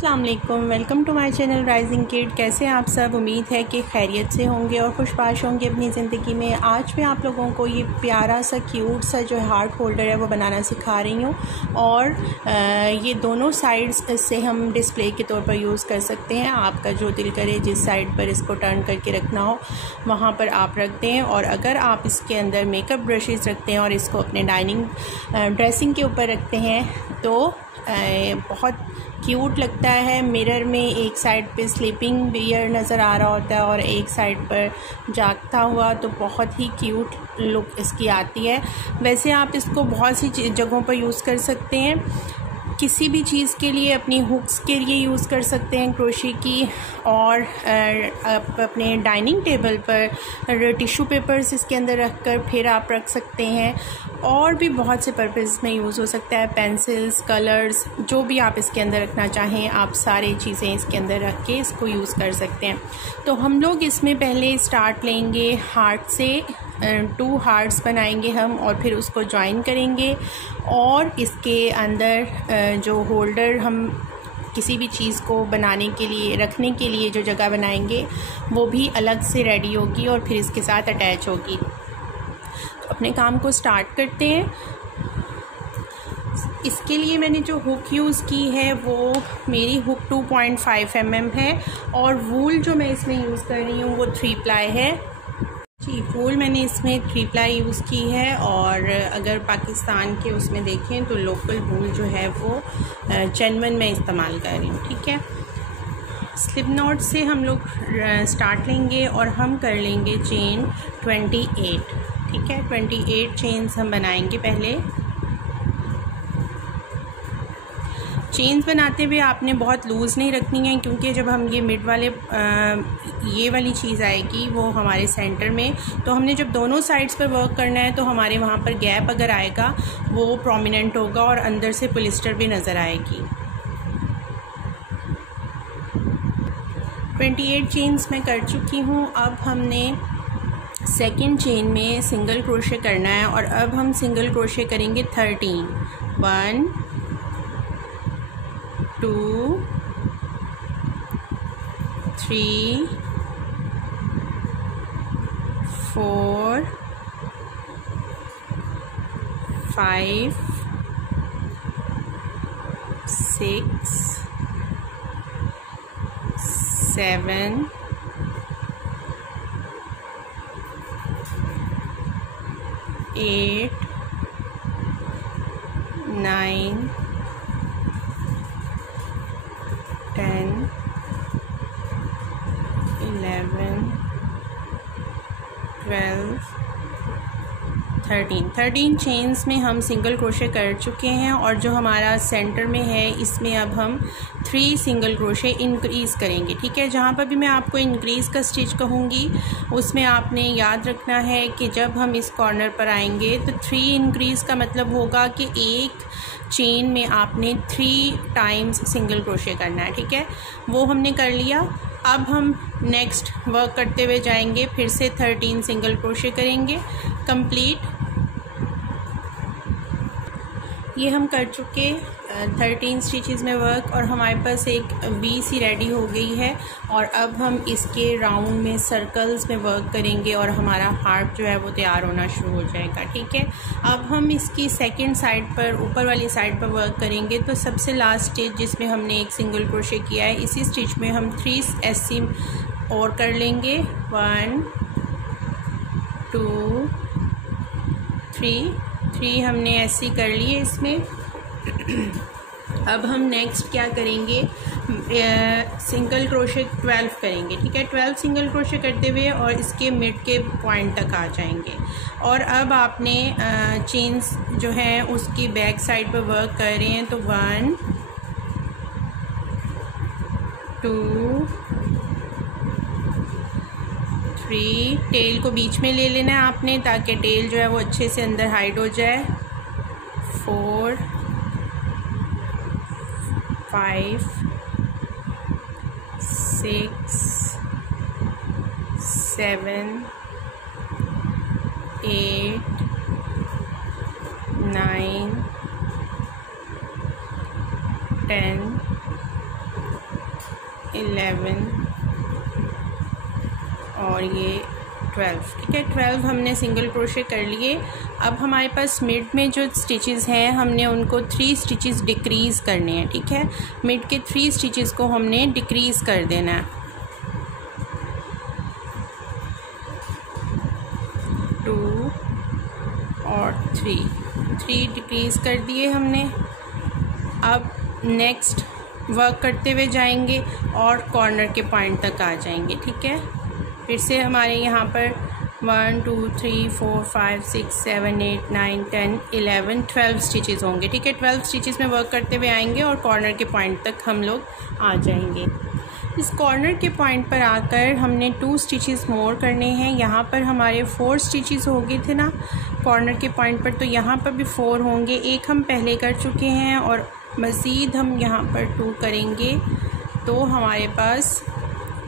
अस्सलाम वालेकुम, welcome to my channel rising kid. कैसे हैं आप सब? उम्मीद है कि खैरियत से होंगे और खुशबाश होंगे अपनी ज़िंदगी में। आज मैं आप लोगों को ये प्यारा सा क्यूट सा जो हार्ट होल्डर है वो बनाना सिखा रही हूँ। और ये दोनों साइड्स से हम डिस्प्ले के तौर पर यूज़ कर सकते हैं। आपका जो दिल करे जिस साइड पर इसको टर्न करके रखना हो वहाँ पर आप रख दें। और अगर आप इसके अंदर मेकअप ब्रशेज़ रखते हैं और इसको अपने ड्रेसिंग के ऊपर रखते हैं तो बहुत क्यूट लगता है। मिरर में एक साइड पे स्लीपिंग बियर नज़र आ रहा होता है और एक साइड पर जागता हुआ, तो बहुत ही क्यूट लुक इसकी आती है। वैसे आप इसको बहुत सी जगहों पर यूज़ कर सकते हैं। किसी भी चीज़ के लिए, अपनी हुक्स के लिए यूज़ कर सकते हैं क्रोशे की, और अपने डाइनिंग टेबल पर टिश्यू पेपर्स इसके अंदर रख कर फिर आप रख सकते हैं। और भी बहुत से पर्पज़ में यूज़ हो सकता है। पेंसिल्स, कलर्स, जो भी आप इसके अंदर रखना चाहें आप सारी चीज़ें इसके अंदर रख के इसको यूज़ कर सकते हैं। तो हम लोग इसमें पहले स्टार्ट लेंगे हार्ट से। 2 हार्ट्स बनाएंगे हम और फिर उसको ज्वाइन करेंगे। और इसके अंदर जो होल्डर हम किसी भी चीज़ को बनाने के लिए, रखने के लिए जो जगह बनाएंगे वो भी अलग से रेडी होगी और फिर इसके साथ अटैच होगी। तो अपने काम को स्टार्ट करते हैं। इसके लिए मैंने जो हुक यूज़ की है वो मेरी हुक 2.5 mm है और वूल जो मैं इसमें यूज़ कर रही हूँ वो 3 प्लाई है जी। वूल मैंने इसमें 3 प्लाई यूज़ की है। और अगर पाकिस्तान के उसमें देखें तो लोकल वूल जो है वो जेन्युइन में इस्तेमाल कर रही हूँ, ठीक है। स्लिप नॉट से हम लोग स्टार्ट लेंगे और हम कर लेंगे चेन 28, ठीक है। 28 चेन्स हम बनाएंगे पहले। चेन्स बनाते हुए आपने बहुत लूज़ नहीं रखनी है, क्योंकि जब हम ये मिड वाले ये वाली चीज़ आएगी वो हमारे सेंटर में, तो हमने जब दोनों साइड्स पर वर्क करना है तो हमारे वहाँ पर गैप अगर आएगा वो प्रोमिनेंट होगा और अंदर से पॉलिस्टर भी नज़र आएगी। 28 चेन्स मैं कर चुकी हूँ। अब हमने सेकंड चेन में सिंगल क्रोशे करना है और अब हम सिंगल क्रोशे करेंगे 13। 1 2 3 4 5 6 7 8 9 10 11 12 13 चेन्स में हम सिंगल क्रोशे कर चुके हैं। और जो हमारा सेंटर में है इसमें अब हम 3 सिंगल क्रोशे इंक्रीज़ करेंगे, ठीक है। जहाँ पर भी मैं आपको इंक्रीज़ का स्टिच कहूँगी उसमें आपने याद रखना है कि जब हम इस कॉर्नर पर आएंगे तो 3 इंक्रीज़ का मतलब होगा कि एक चेन में आपने 3 टाइम्स सिंगल क्रोशे करना है, ठीक है। वो हमने कर लिया। अब हम नेक्स्ट वर्क करते हुए जाएंगे, फिर से 13 सिंगल क्रोशे करेंगे कंप्लीट। ये हम कर चुके 13 स्टिचेस में वर्क और हमारे पास एक वी सी रेडी हो गई है। और अब हम इसके राउंड में सर्कल्स में वर्क करेंगे और हमारा हार्ट जो है वो तैयार होना शुरू हो जाएगा, ठीक है। अब हम इसकी सेकंड साइड पर, ऊपर वाली साइड पर वर्क करेंगे। तो सबसे लास्ट स्टिच जिसमें हमने एक सिंगल क्रोशे किया है, इसी स्टिच में हम 3 ऐसी और कर लेंगे। 1 2 3 हमने ऐसी कर ली है इसमें। अब हम नेक्स्ट क्या करेंगे, सिंगल क्रोशे 12 करेंगे, ठीक है। 12 सिंगल क्रोशे करते हुए और इसके मिड के पॉइंट तक आ जाएंगे। और अब आपने चेन्स जो हैं उसकी बैक साइड पर वर्क कर रहे हैं। तो 1 2 3, टेल को बीच में ले लेना है आपने ताकि टेल जो है वो अच्छे से अंदर हाइड हो जाए। 4 5 6 7 8 9 10 11 और ये 12। ठीक है, 12 हमने सिंगल क्रोशे कर लिए। अब हमारे पास मिड में जो स्टिचेस हैं हमने उनको 3 स्टिचेस डिक्रीज़ करने हैं। ठीक है, मिड के 3 स्टिचेस को हमने डिक्रीज़ कर देना है। 2 और 3 डिक्रीज़ कर दिए हमने। अब नेक्स्ट वर्क करते हुए जाएंगे और कॉर्नर के पॉइंट तक आ जाएंगे। ठीक है, फिर से हमारे यहाँ पर 1 2 3 4 5 6 7 8 9 10 11 12 स्टिचेस होंगे। ठीक है, 12 स्टिचेस में वर्क करते हुए आएंगे और कॉर्नर के पॉइंट तक हम लोग आ जाएंगे। इस कॉर्नर के पॉइंट पर आकर हमने 2 स्टिचेस मोर करने हैं। यहाँ पर हमारे 4 स्टिचेस हो गए थे ना कॉर्नर के पॉइंट पर, तो यहाँ पर भी 4 होंगे। एक हम पहले कर चुके हैं और मज़ीद हम यहाँ पर 2 करेंगे, तो हमारे पास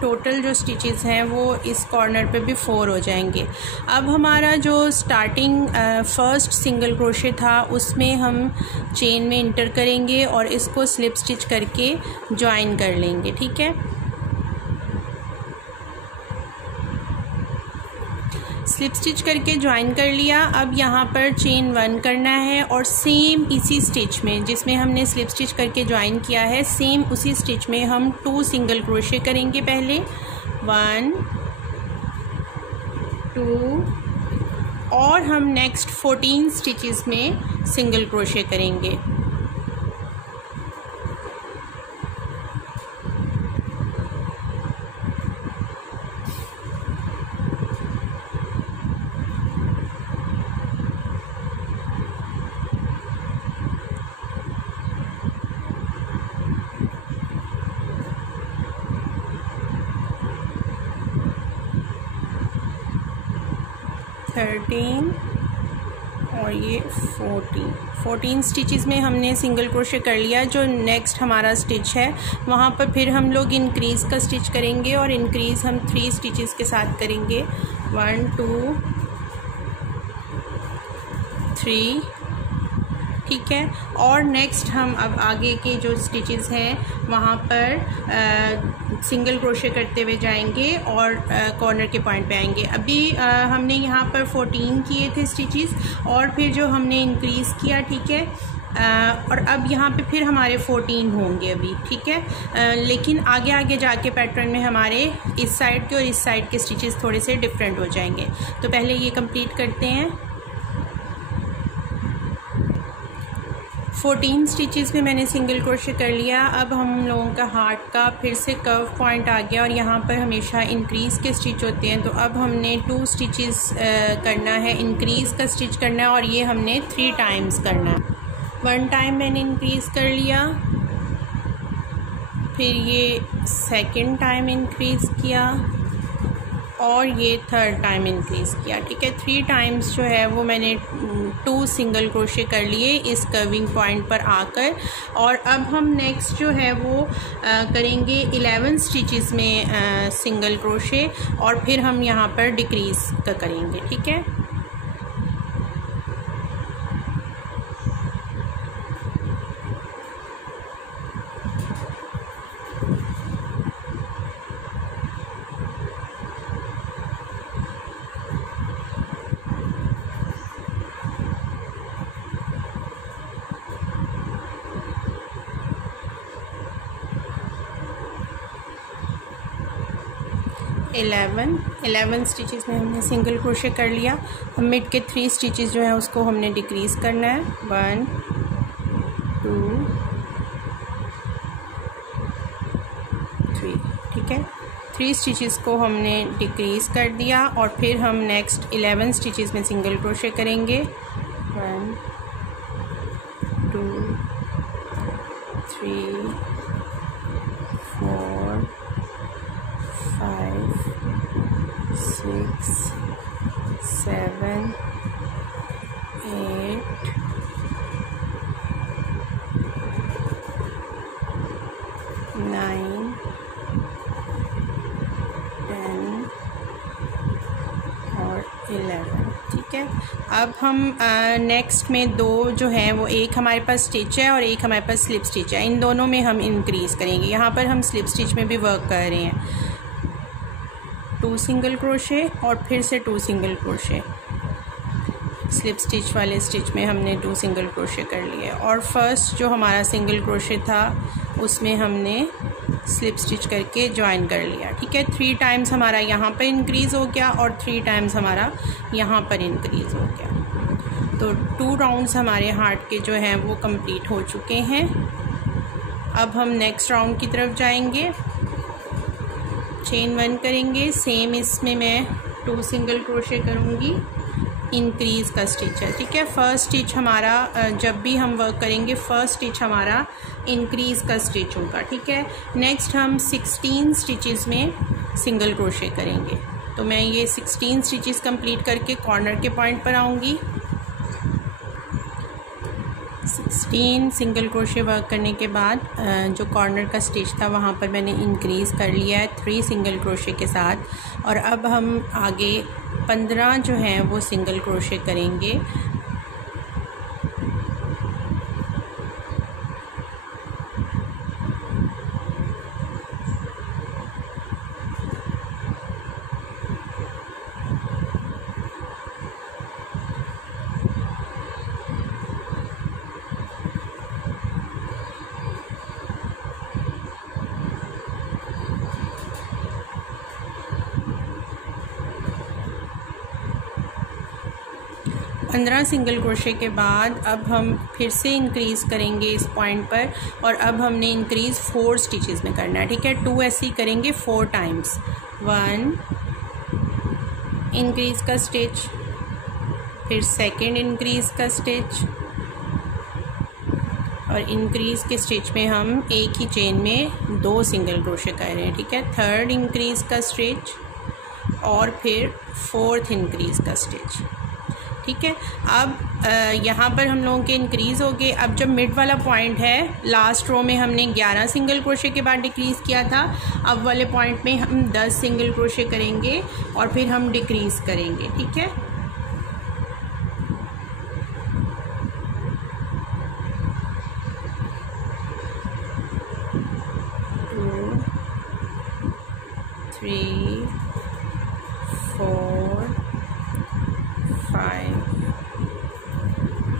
टोटल जो स्टिचेस हैं वो इस कॉर्नर पे भी 4 हो जाएंगे। अब हमारा जो स्टार्टिंग फर्स्ट सिंगल क्रोशे था उसमें हम चेन में इंटर करेंगे और इसको स्लिप स्टिच करके ज्वाइन कर लेंगे। ठीक है, स्लिप स्टिच करके ज्वाइन कर लिया। अब यहाँ पर चेन 1 करना है और सेम इसी स्टिच में जिसमें हमने स्लिप स्टिच करके ज्वाइन किया है, सेम उसी स्टिच में हम 2 सिंगल क्रोशे करेंगे। पहले 1 2 और हम नेक्स्ट 14 स्टिचेस में सिंगल क्रोशे करेंगे। और ये 14 स्टिचेस में हमने सिंगल क्रोशे कर लिया। जो नेक्स्ट हमारा स्टिच है वहाँ पर फिर हम लोग इंक्रीज़ का स्टिच करेंगे और इंक्रीज़ हम 3 स्टिचेस के साथ करेंगे। 1 2 3। ठीक है, और नेक्स्ट हम अब आगे के जो स्टिचेस हैं वहाँ पर सिंगल क्रोशे करते हुए जाएंगे और कॉर्नर के पॉइंट पे आएंगे। अभी हमने यहाँ पर 14 किए थे स्टिचेस और फिर जो हमने इंक्रीज़ किया। ठीक है, और अब यहाँ पे फिर हमारे 14 होंगे अभी। ठीक है, लेकिन आगे आगे जाके पैटर्न में हमारे इस साइड के और इस साइड के स्टिचेस थोड़े से डिफरेंट हो जाएंगे। तो पहले ये कंप्लीट करते हैं। 14 स्टिचेस में मैंने सिंगल क्रोशे कर लिया। अब हम लोगों का हार्ट का फिर से कर्व पॉइंट आ गया और यहाँ पर हमेशा इंक्रीज़ के स्टिच होते हैं, तो अब हमने 2 स्टिचेस करना है, इंक्रीज़ का स्टिच करना है और ये हमने 3 टाइम्स करना है। 1 टाइम मैंने इंक्रीज़ कर लिया, फिर ये 2nd टाइम इंक्रीज़ किया और ये 3rd टाइम इंक्रीज़ किया। ठीक है, 3 टाइम्स जो है वो मैंने 2 सिंगल क्रोशे कर लिए इस कर्विंग पॉइंट पर आकर। और अब हम नेक्स्ट जो है वो करेंगे 11 स्टिचेस में सिंगल क्रोशे और फिर हम यहाँ पर डिक्रीज़ का करेंगे। ठीक है, इलेवन स्टिचेस में हमने सिंगल क्रोशे कर लिया। हम मिड के 3 स्टिचेस जो है उसको हमने डिक्रीज़ करना है। 1 2 3। ठीक है, 3 स्टिचेस को हमने डिक्रीज़ कर दिया और फिर हम नेक्स्ट 11 स्टिचेस में सिंगल क्रोशे करेंगे। 1 2 3 4 5 6 7 8 9 10 और 11। ठीक है, अब हम नेक्स्ट में दो जो हैं वो एक हमारे पास स्टिच है और एक हमारे पास स्लिप स्टिच है, इन दोनों में हम इंक्रीज़ करेंगे। यहाँ पर हम स्लिप स्टिच में भी वर्क कर रहे हैं, 2 सिंगल क्रोशे और फिर से 2 सिंगल क्रोशे। स्लिप स्टिच वाले स्टिच में हमने 2 सिंगल क्रोशे कर लिए और फर्स्ट जो हमारा सिंगल क्रोशे था उसमें हमने स्लिप स्टिच करके ज्वाइन कर लिया। ठीक है, 3 टाइम्स हमारा यहाँ पर इंक्रीज़ हो गया और 3 टाइम्स हमारा यहाँ पर इंक्रीज़ हो गया। तो 2 राउंड्स हमारे हार्ट के जो हैं वो कंप्लीट हो चुके हैं। अब हम नेक्स्ट राउंड की तरफ जाएंगे, चेन 1 करेंगे। सेम इसमें मैं 2 सिंगल क्रोशे करूँगी, इंक्रीज़ का स्टिच है। ठीक है, फर्स्ट स्टिच हमारा जब भी हम वर्क करेंगे फर्स्ट स्टिच हमारा इंक्रीज़ का स्टिच होगा। ठीक है, नेक्स्ट हम 16 स्टिचेस में सिंगल क्रोशे करेंगे। तो मैं ये 16 स्टिचेस कंप्लीट करके कॉर्नर के पॉइंट पर आऊँगी। 16 सिंगल क्रोशे वर्क करने के बाद जो कॉर्नर का स्टिच था वहाँ पर मैंने इंक्रीज़ कर लिया है 3 सिंगल क्रोशे के साथ। और अब हम आगे 15 जो हैं वो सिंगल क्रोशे करेंगे। पंद्रह सिंगल क्रोशे के बाद अब हम फिर से इंक्रीज़ करेंगे इस पॉइंट पर और अब हमने इंक्रीज़ 4 स्टिचेस में करना है। ठीक है, 2 ऐसे ही करेंगे 4 टाइम्स। 1 इंक्रीज़ का स्टिच, फिर सेकंड इंक्रीज़ का स्टिच और इंक्रीज़ के स्टिच में हम एक ही चेन में 2 सिंगल क्रोशे कर रहे हैं। ठीक है, थर्ड इंक्रीज़ का स्टिच और फिर 4th इंक्रीज़ का स्टिच। ठीक है, अब यहाँ पर हम लोगों के इंक्रीज़ हो गए। अब जब मिड वाला पॉइंट है लास्ट रो में हमने 11 सिंगल क्रोशे के बाद डिक्रीज़ किया था, अब वाले पॉइंट में हम 10 सिंगल क्रोशे करेंगे और फिर हम डिक्रीज़ करेंगे। ठीक है, थ्री 4 5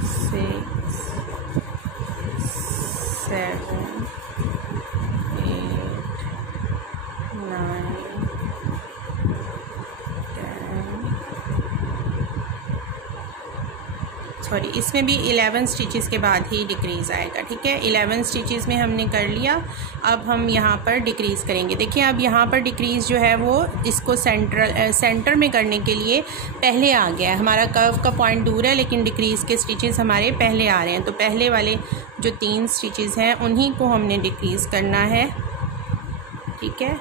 6 7 8 9 सॉरी इसमें भी 11 स्टिचेस के बाद ही डिक्रीज़ आएगा। ठीक है, 11 स्टिचेस में हमने कर लिया। अब हम यहाँ पर डिक्रीज़ करेंगे। देखिए अब यहाँ पर डिक्रीज़ जो है वो इसको सेंटर में करने के लिए पहले आ गया है। हमारा कर्व का पॉइंट दूर है लेकिन डिक्रीज़ के स्टिचेस हमारे पहले आ रहे हैं। तो पहले वाले जो 3 स्टिचेस हैं उन्हीं को हमने डिक्रीज़ करना है। ठीक है,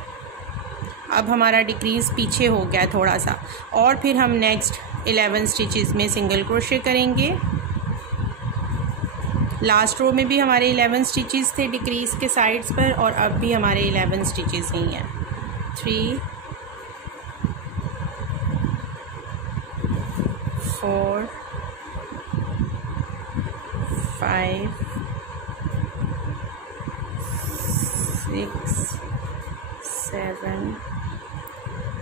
अब हमारा डिक्रीज़ पीछे हो गया थोड़ा सा और फिर हम नेक्स्ट 11 स्टिचेस में सिंगल क्रोशे करेंगे। लास्ट रो में भी हमारे 11 स्टिचेस थे डिक्रीज़ के साइड्स पर और अब भी हमारे 11 स्टिचेस ही हैं। 3 4 5 6 7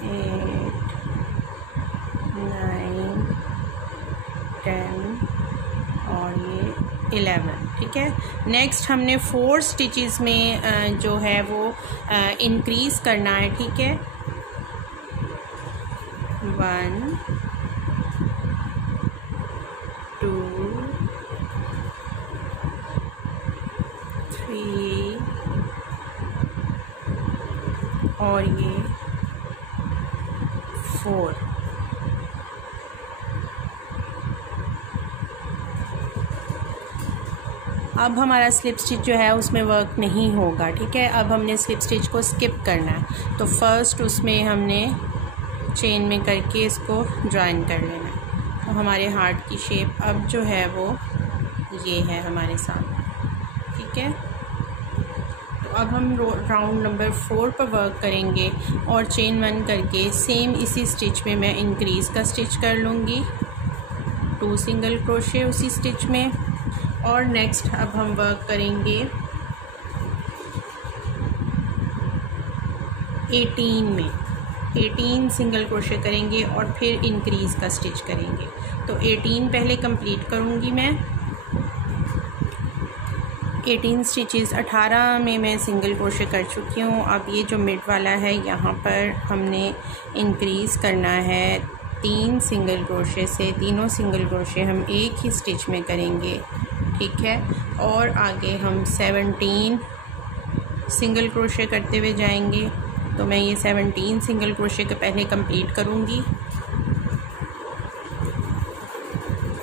8 9 10 और ये 11। ठीक है, नेक्स्ट हमने 4 स्टिचेस में जो है वो इंक्रीज़ करना है। ठीक है, 1 2 3 और ये 4। अब हमारा स्लिप स्टिच जो है उसमें वर्क नहीं होगा। ठीक है, अब हमने स्लिप स्टिच को स्किप करना है। तो फर्स्ट उसमें हमने चेन में करके इसको ज्वाइन कर लेना है। तो हमारे हार्ट की शेप अब जो है वो ये है हमारे सामने। ठीक है, तो अब हम राउंड नंबर 4 पर वर्क करेंगे और चेन 1 करके सेम इसी स्टिच में मैं इंक्रीज़ का स्टिच कर लूँगी। 2 सिंगल क्रोशे उसी स्टिच में। और नेक्स्ट अब हम वर्क करेंगे 18 में, 18 सिंगल क्रोशे करेंगे और फिर इंक्रीज़ का स्टिच करेंगे। तो 18 पहले कंप्लीट करूँगी मैं। 18 स्टिचेस 18 में मैं सिंगल क्रोशे कर चुकी हूँ। अब ये जो मिड वाला है यहाँ पर हमने इंक्रीज़ करना है 3 सिंगल क्रोशे से। तीनों सिंगल क्रोशे हम एक ही स्टिच में करेंगे, ठीक है। और आगे हम 17 सिंगल क्रोशे करते हुए जाएंगे। तो मैं ये 17 सिंगल क्रोशे के पहले कंप्लीट करूँगी।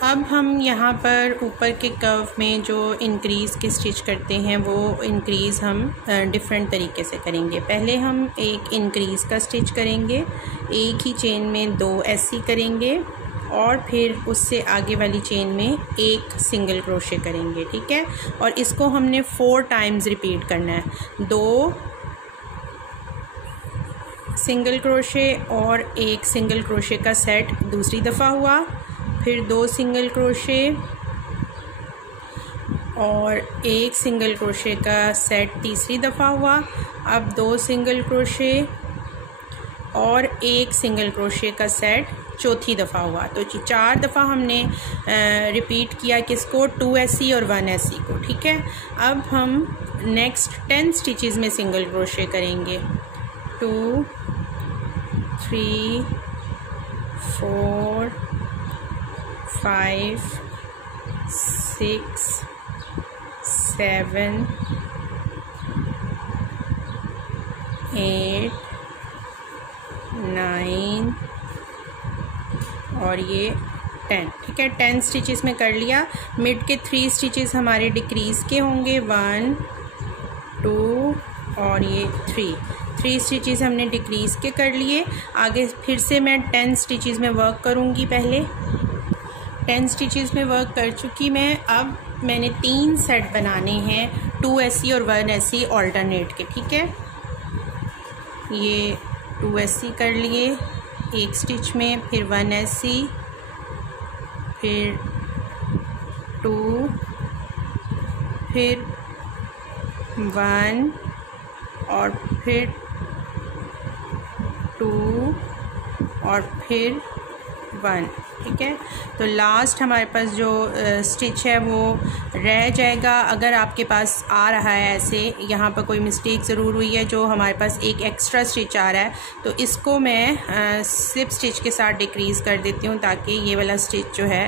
अब हम यहाँ पर ऊपर के कर्व में जो इंक्रीज़ के स्टिच करते हैं वो इंक्रीज़ हम डिफरेंट तरीके से करेंगे। पहले हम एक इंक्रीज़ का स्टिच करेंगे, एक ही चेन में 2 ऐसी करेंगे और फिर उससे आगे वाली चेन में एक सिंगल क्रोशे करेंगे, ठीक है। और इसको हमने 4 टाइम्स रिपीट करना है। 2 सिंगल क्रोशे और एक सिंगल क्रोशे का सेट दूसरी दफ़ा हुआ, फिर 2 सिंगल क्रोशे और एक सिंगल क्रोशे का सेट तीसरी दफ़ा हुआ। अब 2 सिंगल क्रोशे और एक सिंगल क्रोशे का सेट चौथी दफ़ा हुआ। तो 4 दफ़ा हमने रिपीट किया किसको, 2 ऐसी और 1 ऐसी को, ठीक है। अब हम नेक्स्ट 10 स्टिचेस में सिंगल क्रोशे करेंगे। 2 3 4 5 6 7 8 9 और ये 10, ठीक है। 10 स्टिचेस में कर लिया। मिड के 3 स्टिचेस हमारे डिक्रीज़ के होंगे, 1 2 और ये 3 स्टिचेस हमने डिक्रीज़ के कर लिए। आगे फिर से मैं 10 स्टिचेस में वर्क करूँगी। पहले 10 स्टिचेस में वर्क कर चुकी मैं। अब मैंने 3 सेट बनाने हैं, 2 ऐसी और 1 ऐसी ऑल्टरनेट के, ठीक है। ये 2 ऐसी कर लिए एक स्टिच में, फिर 1 ऐसी, फिर 2, फिर 1 और फिर 2 और फिर 1, ठीक है। तो लास्ट हमारे पास जो स्टिच है वो रह जाएगा। अगर आपके पास आ रहा है ऐसे, यहाँ पर कोई मिस्टेक ज़रूर हुई है, जो हमारे पास एक एक्स्ट्रा स्टिच आ रहा है, तो इसको मैं स्लिप स्टिच के साथ डिक्रीज़ कर देती हूँ ताकि ये वाला स्टिच जो है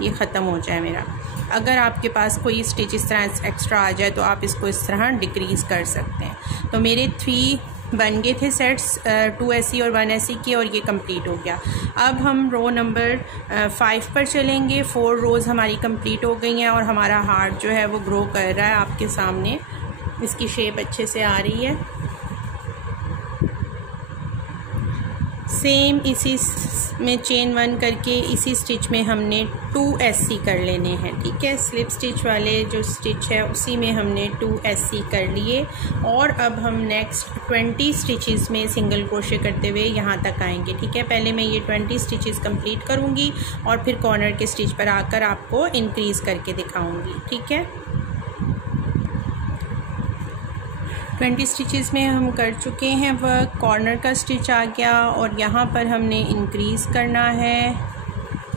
ये ख़त्म हो जाए मेरा। अगर आपके पास कोई स्टिच इस तरह एक्स्ट्रा आ जाए तो आप इसको इस तरह डिक्रीज़ कर सकते हैं। तो मेरे 3 बन गए थे सेट्स, 2 ऐसी और 1 ऐसी की, और ये कंप्लीट हो गया। अब हम रो नंबर 5 पर चलेंगे। 4 रोज़ हमारी कंप्लीट हो गई हैं और हमारा हार्ट जो है वो ग्रो कर रहा है आपके सामने। इसकी शेप अच्छे से आ रही है। सेम इसी में चेन 1 करके इसी स्टिच में हमने 2 ऐसी कर लेने हैं, ठीक है। स्लिप स्टिच वाले जो स्टिच है उसी में हमने 2 ऐसी कर लिए। और अब हम नेक्स्ट 20 स्टिचेस में सिंगल क्रोशे करते हुए यहाँ तक आएंगे, ठीक है। पहले मैं ये 20 स्टिचेस कंप्लीट करूँगी और फिर कॉर्नर के स्टिच पर आकर आपको इंक्रीज़ करके दिखाऊँगी, ठीक है। 20 स्टिचेस में हम कर चुके हैं वर्क। कॉर्नर का स्टिच आ गया और यहाँ पर हमने इंक्रीज़ करना है,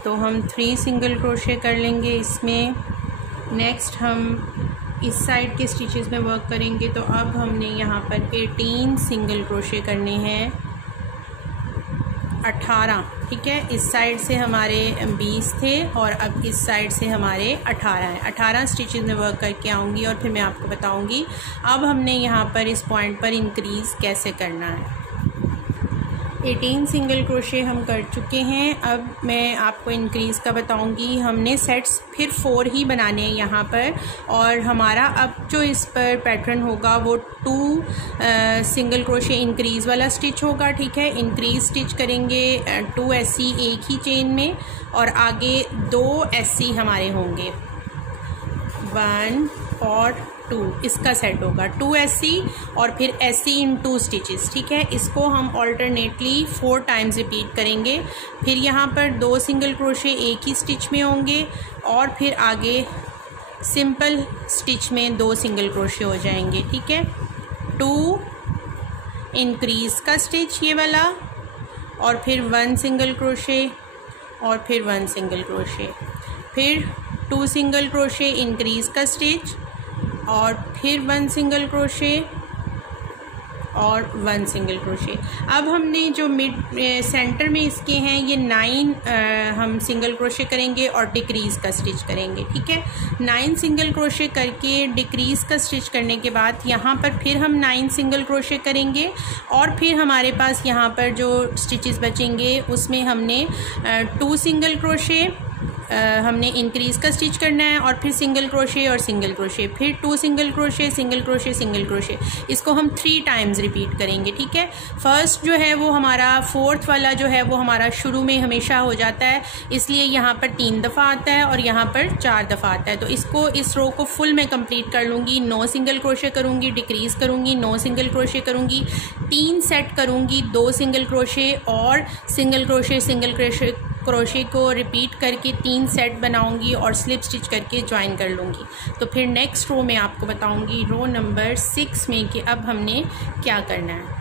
तो हम 3 सिंगल क्रोशे कर लेंगे इसमें। नेक्स्ट हम इस साइड के स्टिचेस में वर्क करेंगे। तो अब हमने यहाँ पर 18 सिंगल क्रोशे करने हैं, 18, ठीक है। इस साइड से हमारे 20 थे और अब इस साइड से हमारे 18 हैं। 18 स्टिचेस में वर्क करके आऊँगी और फिर मैं आपको बताऊँगी अब हमने यहाँ पर इस पॉइंट पर इंक्रीज़ कैसे करना है। 18 सिंगल क्रोशे हम कर चुके हैं। अब मैं आपको इंक्रीज़ का बताऊंगी। हमने सेट्स फिर 4 ही बनाने हैं यहाँ पर, और हमारा अब जो इस पर पैटर्न होगा वो 2 सिंगल क्रोशे इंक्रीज़ वाला स्टिच होगा, ठीक है। इंक्रीज़ स्टिच करेंगे 2 ऐसी एक ही चेन में, और आगे 2 ऐसी हमारे होंगे, 1 और 2 इसका सेट होगा 2 SC और फिर SC इन 2 स्टिचेस, ठीक है। इसको हम ऑल्टरनेटली 4 टाइम्स रिपीट करेंगे। फिर यहाँ पर 2 सिंगल क्रोशे एक ही स्टिच में होंगे और फिर आगे सिंपल स्टिच में 2 सिंगल क्रोशे हो जाएंगे, ठीक है। 2 इंक्रीज का स्टिच ये वाला और फिर 1 सिंगल क्रोशे और फिर 1 सिंगल क्रोशे, फिर 2 सिंगल क्रोशे इंक्रीज का स्टिच और फिर 1 सिंगल क्रोशे और 1 सिंगल क्रोशे। अब हमने जो मिड सेंटर में इसके हैं ये 9 हम सिंगल क्रोशे करेंगे और डिक्रीज़ का स्टिच करेंगे, ठीक है। 9 सिंगल क्रोशे करके डिक्रीज़ का स्टिच करने के बाद यहाँ पर फिर हम 9 सिंगल क्रोशे करेंगे और फिर हमारे पास यहाँ पर जो स्टिचेस बचेंगे उसमें हमने 2 सिंगल क्रोशे हमने इंक्रीज़ का स्टिच करना है और फिर सिंगल क्रोशे और सिंगल क्रोशे, फिर 2 single crochet single crochet single crochet. इसको हम 3 टाइम्स रिपीट करेंगे, ठीक है। फर्स्ट जो है वो हमारा 4th वाला जो है वो हमारा शुरू में हमेशा हो जाता है, इसलिए यहाँ पर 3 दफ़ा आता है और यहाँ पर 4 दफ़ा आता है। तो इसको इस रो को फुल मैं कंप्लीट कर लूँगी। 9 सिंगल क्रोशे करूँगी, डिक्रीज़ करूँगी, 9 सिंगल क्रोशे करूँगी, 3 सेट करूँगी, 2 सिंगल क्रोशे और सिंगल क्रोशे को रिपीट करके 3 सेट बनाऊंगी और स्लिप स्टिच करके ज्वाइन कर लूँगी। तो फिर नेक्स्ट रो में आपको बताऊंगी रो नंबर 6 में कि अब हमने क्या करना है।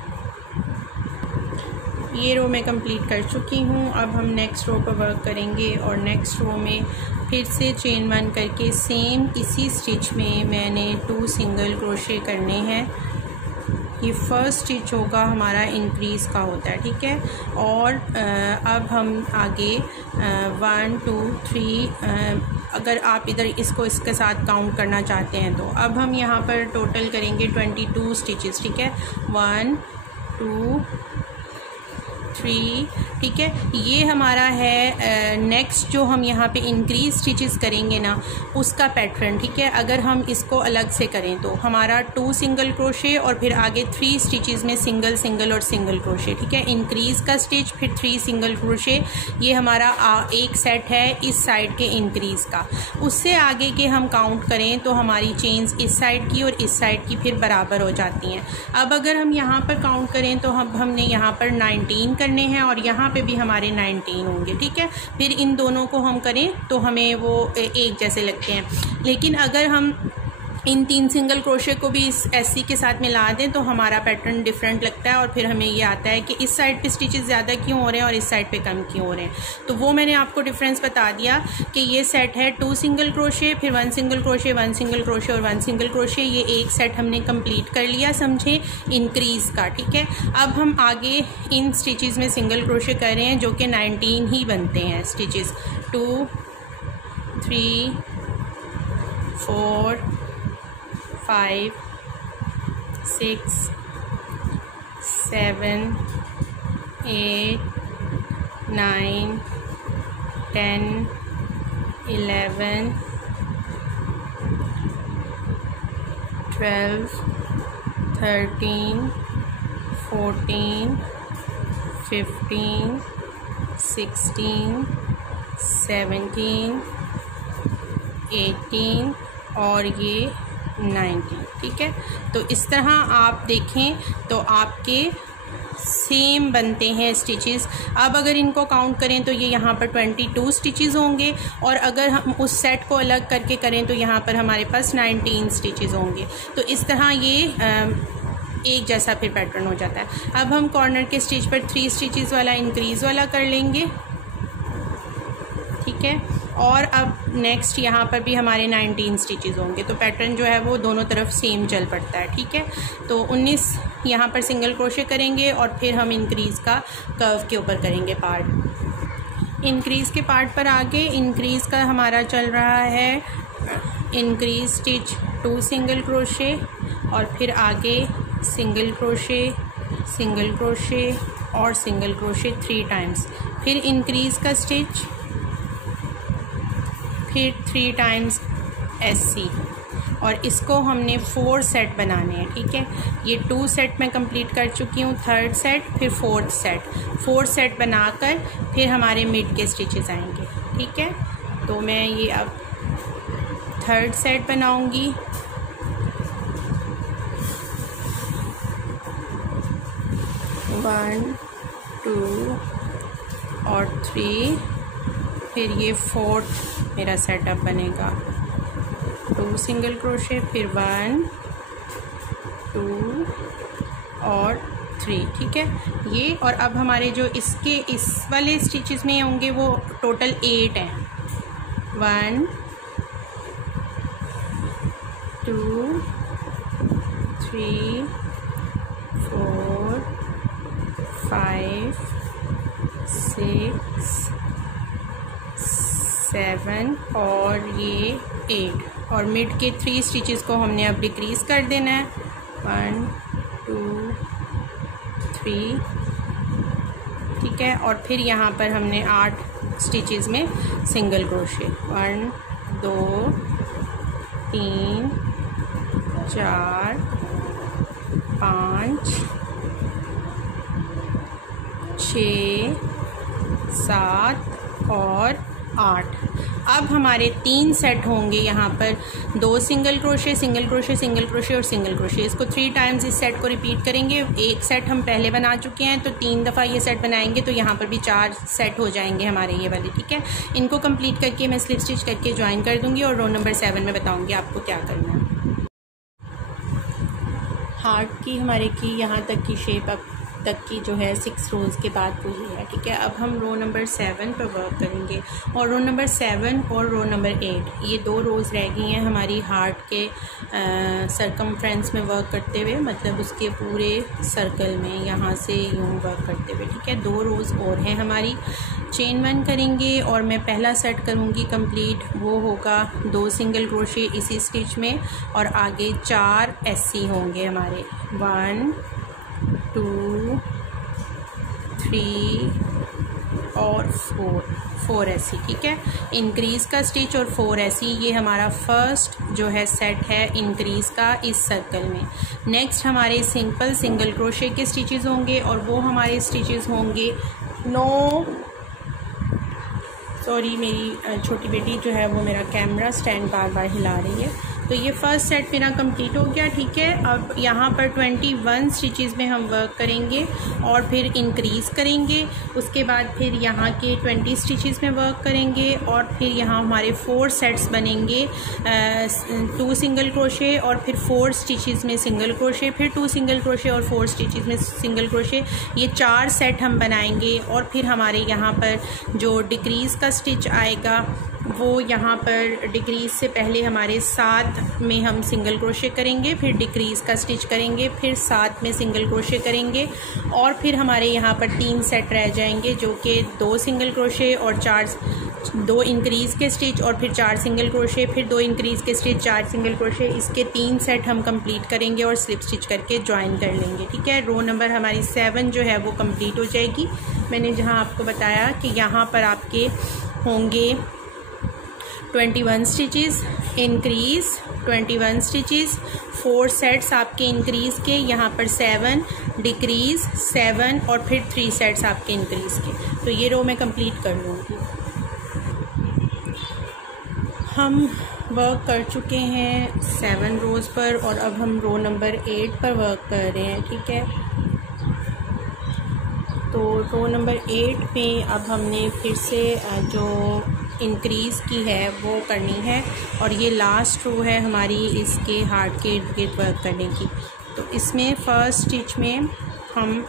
ये रो मैं कंप्लीट कर चुकी हूँ। अब हम नेक्स्ट रो पर वर्क करेंगे और नेक्स्ट रो में फिर से चेन 1 करके सेम इसी स्टिच में मैंने 2 सिंगल क्रोशे करने हैं। ये फर्स्ट स्टिच होगा हमारा इंक्रीज़ का होता है, ठीक है। और अब हम आगे 1 2 3 अगर आप इधर इसको इसके साथ काउंट करना चाहते हैं तो अब हम यहाँ पर टोटल करेंगे 22 स्टिचेस, ठीक है। 1 2 3, ठीक है। ये हमारा है नेक्स्ट जो हम यहाँ पे इंक्रीज स्टिचेस करेंगे ना उसका पैटर्न, ठीक है। अगर हम इसको अलग से करें तो हमारा 2 सिंगल क्रोशे और फिर आगे 3 स्टिचेस में सिंगल सिंगल और सिंगल क्रोशे, ठीक है। इंक्रीज का स्टिच फिर 3 सिंगल क्रोशे, ये हमारा एक सेट है इस साइड के इंक्रीज का। उससे आगे के हम काउंट करें तो हमारी चेन्स इस साइड की और इस साइड की फिर बराबर हो जाती हैं। अब अगर हम यहाँ पर काउंट करें तो हमने यहाँ पर 19 करने हैं और यहाँ पे भी हमारे 19 होंगे, ठीक है। फिर इन दोनों को हम करें तो हमें वो एक जैसे लगते हैं, लेकिन अगर हम इन 3 सिंगल क्रोशे को भी इस SC के साथ मिला दें तो हमारा पैटर्न डिफरेंट लगता है और फिर हमें ये आता है कि इस साइड पे स्टिचेस ज़्यादा क्यों हो रहे हैं और इस साइड पे कम क्यों हो रहे हैं। तो वो मैंने आपको डिफरेंस बता दिया कि ये सेट है 2 सिंगल क्रोशे फिर 1 सिंगल क्रोशे 1 सिंगल क्रोशे और 1 सिंगल क्रोशे। ये एक सेट हमने कंप्लीट कर लिया, समझे, इंक्रीज़ का, ठीक है। अब हम आगे इन स्टिचेस में सिंगल क्रोशे कर रहे हैं जो कि 19 ही बनते हैं स्टिचेस। 2 3 4 5 6 7 8 9 10 11 12 13 14 15 16 17 18 और ये 19, ठीक है। तो इस तरह आप देखें तो आपके सेम बनते हैं स्टिचेस। अब अगर इनको काउंट करें तो ये यहाँ पर 22 स्टिचेस होंगे और अगर हम उस सेट को अलग करके करें तो यहाँ पर हमारे पास 19 स्टिचेस होंगे। तो इस तरह ये एक जैसा फिर पैटर्न हो जाता है। अब हम कॉर्नर के स्टिच पर 3 स्टिचेस वाला इंक्रीज वाला कर लेंगे, ठीक है। और अब नेक्स्ट यहाँ पर भी हमारे 19 स्टिचेस होंगे, तो पैटर्न जो है वो दोनों तरफ सेम चल पड़ता है, ठीक है। तो 19 यहाँ पर सिंगल क्रोशे करेंगे और फिर हम इंक्रीज़ का कर्व के ऊपर करेंगे पार्ट। इंक्रीज़ के पार्ट पर आगे इंक्रीज़ का हमारा चल रहा है इंक्रीज स्टिच 2 सिंगल क्रोशे और फिर आगे सिंगल क्रोशे और सिंगल क्रोशे 3 टाइम्स, फिर इंक्रीज़ का स्टिच, फिर 3 टाइम्स SC और इसको हमने 4 सेट बनाने हैं, ठीक है। ये 2 सेट मैं कंप्लीट कर चुकी हूँ, 3rd सेट फिर 4th सेट, 4 सेट बनाकर फिर हमारे मिड के स्टिचेस आएंगे, ठीक है। तो मैं ये अब 3rd सेट बनाऊंगी 1 2 और 3, फिर ये 4th मेरा सेटअप बनेगा, 2 सिंगल क्रोशे, फिर 1 2 और 3, ठीक है ये। और अब हमारे जो इसके इस वाले स्टिचेस में होंगे वो टोटल 8 हैं, 1 2 3 4 5 6 7 और ये 8, और मिड के 3 स्टिचेस को हमने अब डिक्रीज़ कर देना है, 1 2 3, ठीक है। और फिर यहाँ पर हमने 8 स्टिचेस में सिंगल क्रोशे, 1 2 3 4 5 6 7 और 8। अब हमारे 3 सेट होंगे यहाँ पर, 2 single crochet single crochet single crochet और सिंगल क्रोशे। इसको 3 टाइम्स इस सेट को रिपीट करेंगे। एक सेट हम पहले बना चुके हैं तो 3 दफ़ा ये सेट बनाएंगे तो यहाँ पर भी 4 सेट हो जाएंगे हमारे ये वाले, ठीक है। इनको कंप्लीट करके मैं स्लिप स्टिच करके ज्वाइन कर दूँगी और रो नंबर 7 में बताऊँगी आपको क्या करना है। हार्ट की हमारे की यहाँ तक की शेप अब तक की जो है 6 रोज़ के बाद वो ये है, ठीक है। अब हम रो नंबर 7 पर वर्क करेंगे और रो नंबर 7 और रो नंबर 8 ये 2 रोज़ रह गई हैं हमारी हार्ट के सरकमफ्रेंस में वर्क करते हुए, मतलब उसके पूरे सर्कल में यहाँ से यूँ वर्क करते हुए, ठीक है। 2 रोज़ और हैं हमारी। चेन 1 करेंगे और मैं पहला सेट करूँगी कंप्लीट, वो होगा 2 सिंगल क्रोशे इसी स्टिच में और आगे 4 ऐसी होंगे हमारे, 1 2 3 और 4 ऐसी, ठीक है। इंक्रीज़ का स्टिच और 4 ऐसी, ये हमारा फर्स्ट जो है सेट है इंक्रीज़ का इस सर्कल में। नेक्स्ट हमारे सिंपल सिंगल क्रोशे के स्टिचेस होंगे और वो हमारे स्टिचेस होंगे 9, सॉरी मेरी छोटी बेटी जो है वो मेरा कैमरा स्टैंड बार बार हिला रही है। तो ये फर्स्ट सेट मेरा कंप्लीट हो गया, ठीक है। अब यहाँ पर 21 स्टिचेस में हम वर्क करेंगे और फिर इंक्रीज़ करेंगे, उसके बाद फिर यहाँ के 20 स्टिचेस में वर्क करेंगे और फिर यहाँ हमारे 4 सेट्स बनेंगे, 2 सिंगल क्रोशे और फिर 4 स्टिचेस में सिंगल क्रोशे, फिर 2 सिंगल क्रोशे और 4 स्टिचेस में सिंगल क्रोशे। ये 4 सेट हम बनाएंगे और फिर हमारे यहाँ पर जो डिक्रीज़ का स्टिच आएगा वो यहाँ पर डिक्रीज़ से पहले हमारे 7 में हम सिंगल क्रोशे करेंगे, फिर डिक्रीज़ का स्टिच करेंगे, फिर 7 में सिंगल क्रोशे करेंगे और फिर हमारे यहाँ पर 3 सेट रह जाएंगे जो कि 2 सिंगल क्रोशे और 2 इंक्रीज़ के स्टिच और फिर 4 सिंगल क्रोशे, फिर 2 इंक्रीज़ के स्टिच, 4 सिंगल क्रोशे। इसके 3 सेट हम कंप्लीट करेंगे और स्लिप स्टिच करके ज्वाइन कर लेंगे, ठीक है। रो नंबर हमारी 7 जो है वो कंप्लीट हो जाएगी। मैंने जहाँ आपको बताया कि यहाँ पर आपके होंगे 21 स्टिचेस, इंक्रीज़ 21 स्टिचेस, 4 सेट्स आपके इंक्रीज़ के, यहाँ पर 7 डिक्रीज़ 7 और फिर 3 सेट्स आपके इंक्रीज़ के। तो ये रो मैं कंप्लीट कर लूँगी। हम वर्क कर चुके हैं 7 रोज़ पर और अब हम रो नंबर 8 पर वर्क कर रहे हैं, ठीक है। तो रो नंबर 8 में अब हमने फिर से जो इंक्रीज़ की है वो करनी है और ये लास्ट रो है हमारी इसके हार्ट के इर्द गिर्द वर्क करने की। तो इसमें फर्स्ट स्टिच में हम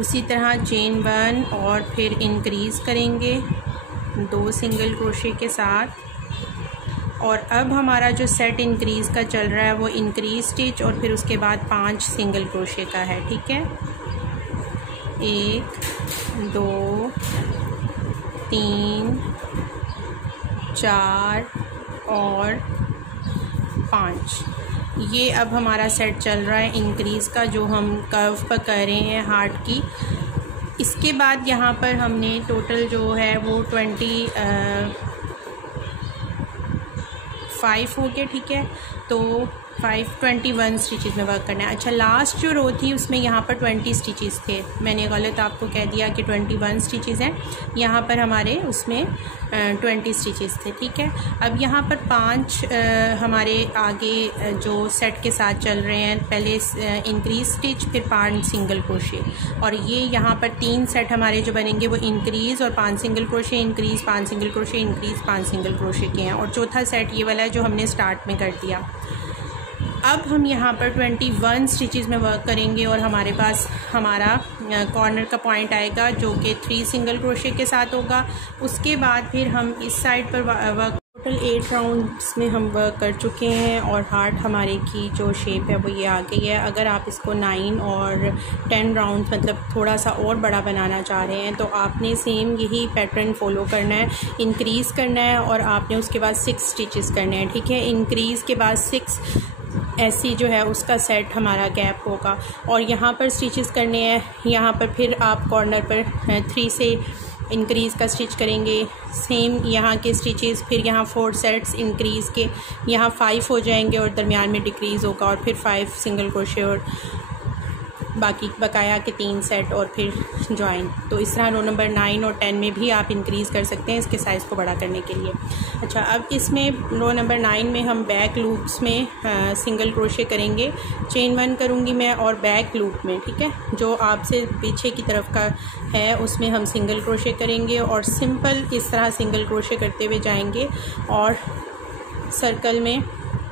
उसी तरह चेन 1 और फिर इंक्रीज़ करेंगे 2 सिंगल क्रोशे के साथ और अब हमारा जो सेट इंक्रीज़ का चल रहा है वो इंक्रीज़ स्टिच और फिर उसके बाद 5 सिंगल क्रोशे का है, ठीक है। 1 2 3 4 और 5, ये अब हमारा सेट चल रहा है इंक्रीज़ का जो हम कर्व पर कर रहे हैं हार्ट की। इसके बाद यहाँ पर हमने टोटल जो है वो 25 हो गया, ठीक है। तो 21 स्टिचेस में वर्क करना है। अच्छा, लास्ट जो रो थी उसमें यहाँ पर 20 स्टिचेस थे, मैंने गलत आपको कह दिया कि 21 स्टिचेस हैं, यहाँ पर हमारे उसमें 20 स्टिचेस थे। ठीक है, अब यहाँ पर 5 हमारे आगे जो सेट के साथ चल रहे हैं, पहले इंक्रीज स्टिच, फिर 5 सिंगल क्रोशे, और ये यहाँ पर 3 सेट हमारे जो बनेंगे वो इंक्रीज और 5 single crochet, increase 5 single crochet, increase 5 single crochet के हैं, और चौथा सेट ये वाला है जो हमने स्टार्ट में कर दिया। अब हम यहाँ पर 21 स्टिचेस में वर्क करेंगे और हमारे पास हमारा कॉर्नर का पॉइंट आएगा जो कि 3 सिंगल क्रोशे के साथ होगा। उसके बाद फिर हम इस साइड पर वर्क, टोटल 8 राउंड्स में हम वर्क कर चुके हैं और हार्ट हमारे की जो शेप है वो ये आ गई है। अगर आप इसको 9 और 10 राउंड्स मतलब थोड़ा सा और बड़ा बनाना चाह रहे हैं तो आपने सेम यही पैटर्न फॉलो करना है, इंक्रीज़ करना है और आपने उसके बाद 6 स्टिचेस करने हैं। ठीक है, इंक्रीज़ के बाद 6 ऐसी जो है उसका सेट हमारा गैप होगा, और यहाँ पर स्टिचेस करने हैं। यहाँ पर फिर आप कॉर्नर पर 3 से इंक्रीज़ का स्टिच करेंगे, सेम यहाँ के स्टिचेस, फिर यहाँ 4 सेट्स इंक्रीज़ के, यहाँ 5 हो जाएंगे और दरमियान में डिक्रीज़ होगा, और फिर 5 सिंगल क्रोशे और बाकी बकाया के 3 सेट और फिर जॉइन। तो इस तरह रो नंबर 9 और 10 में भी आप इंक्रीज़ कर सकते हैं इसके साइज़ को बड़ा करने के लिए। अच्छा, अब इसमें रो नंबर 9 में हम बैक लूप्स में सिंगल क्रोशे करेंगे। चेन 1 करूँगी मैं और बैक लूप में, ठीक है, जो आपसे पीछे की तरफ का है उसमें हम सिंगल क्रोशे करेंगे और सिंपल इस तरह सिंगल क्रोशे करते हुए जाएंगे और सर्कल में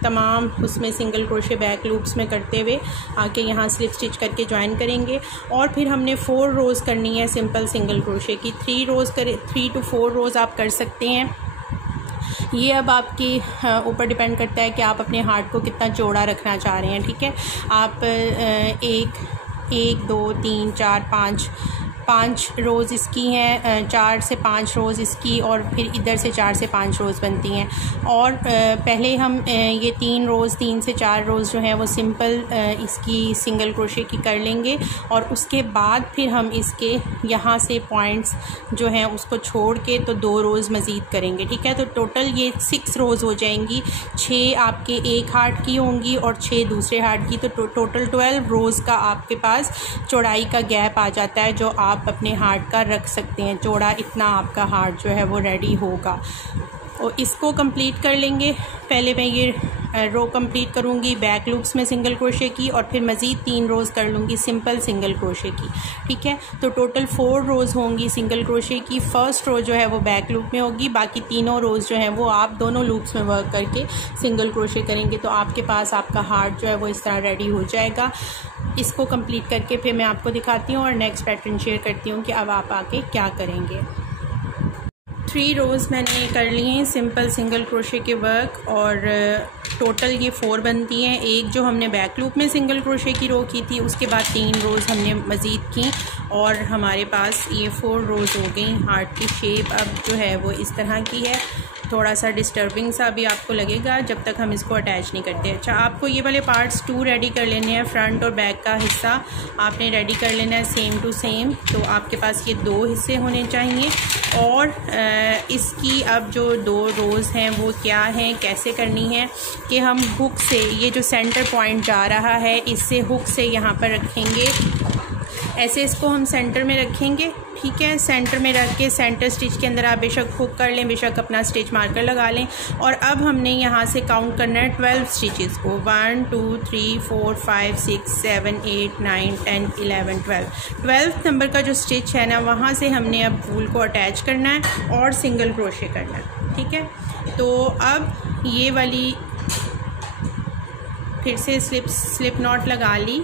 तमाम उसमें सिंगल क्रोशे बैक लूप्स में करते हुए आके यहाँ स्लिप स्टिच करके ज्वाइन करेंगे। और फिर हमने 4 रोज़ करनी है सिंपल सिंगल क्रोशे की। 3 to 4 रोज़ आप कर सकते हैं। ये अब आपके ऊपर डिपेंड करता है कि आप अपने हार्ट को कितना चौड़ा रखना चाह रहे हैं। ठीक है, आप 1 2 3 4 5 रोज़ इसकी हैं, 4 से 5 रोज़ इसकी, और फिर इधर से 4 से 5 रोज़ बनती हैं। और पहले हम ये 3 रोज़ 3 से 4 रोज़ जो है वो सिंपल इसकी सिंगल क्रोशे की कर लेंगे, और उसके बाद फिर हम इसके यहाँ से पॉइंट्स जो हैं उसको छोड़ के तो 2 रोज़ मज़ीद करेंगे। ठीक है, तो टोटल ये 6 रोज़ हो जाएंगी। 6 आपके एक हार्ट की होंगी और 6 दूसरे हार्ट की, तो टोटल 12 रोज़ का आपके पास चौड़ाई का गैप आ जाता है जो आप अपने हार्ट का रख सकते हैं। चौड़ा इतना आपका हार्ट जो है वो रेडी होगा। और इसको कंप्लीट कर लेंगे। पहले मैं ये रो कंप्लीट करूँगी बैक लूप्स में सिंगल क्रोशे की, और फिर मज़ीद 3 रोज़ कर लूँगी सिंपल सिंगल क्रोशे की। ठीक है, तो टोटल 4 रोज़ होंगी सिंगल क्रोशे की। फर्स्ट रो जो है वो बैक लूप में होगी, बाकी तीनों रोज़ जो हैं वो आप दोनों लूप्स में वर्क करके सिंगल क्रोशे करेंगे। तो आपके पास आपका हार्ट जो है वो इस तरह रेडी हो जाएगा। इसको कंप्लीट करके फिर मैं आपको दिखाती हूँ और नेक्स्ट पैटर्न शेयर करती हूँ कि अब आप आके क्या करेंगे। 3 रोज़ मैंने कर लिए हैं सिंपल सिंगल क्रोशे के वर्क, और टोटल ये 4 बनती हैं। एक जो हमने बैक लूप में सिंगल क्रोशे की रो की थी, उसके बाद 3 रोज़ हमने मज़ीद की, और हमारे पास ये 4 रोज़ हो गई। हार्ट की शेप अब जो है वो इस तरह की है। थोड़ा सा डिस्टर्बिंग सा भी आपको लगेगा जब तक हम इसको अटैच नहीं करते। अच्छा, आपको ये वाले पार्ट्स 2 रेडी कर लेने हैं। फ्रंट और बैक का हिस्सा आपने रेडी कर लेना है सेम टू सेम। तो आपके पास ये 2 हिस्से होने चाहिए। और इसकी अब जो 2 रोज़ हैं वो क्या हैं, कैसे करनी है कि हम हुक से ये जो सेंटर पॉइंट जा रहा है इससे हुक से यहाँ पर रखेंगे। ऐसे इसको हम सेंटर में रखेंगे। ठीक है, सेंटर में रख के सेंटर स्टिच के अंदर आप बेशक हुक कर लें, बेशक अपना स्टिच मार्कर लगा लें। और अब हमने यहाँ से काउंट करना है 12 स्टिचेस को। 1 2 3 4 5 6 7 8 9 10 11 12 नंबर का जो स्टिच है ना, वहाँ से हमने अब फूल को अटैच करना है और सिंगल क्रोशे करना है। ठीक है, तो अब ये वाली फिर से स्लिप नॉट लगा ली।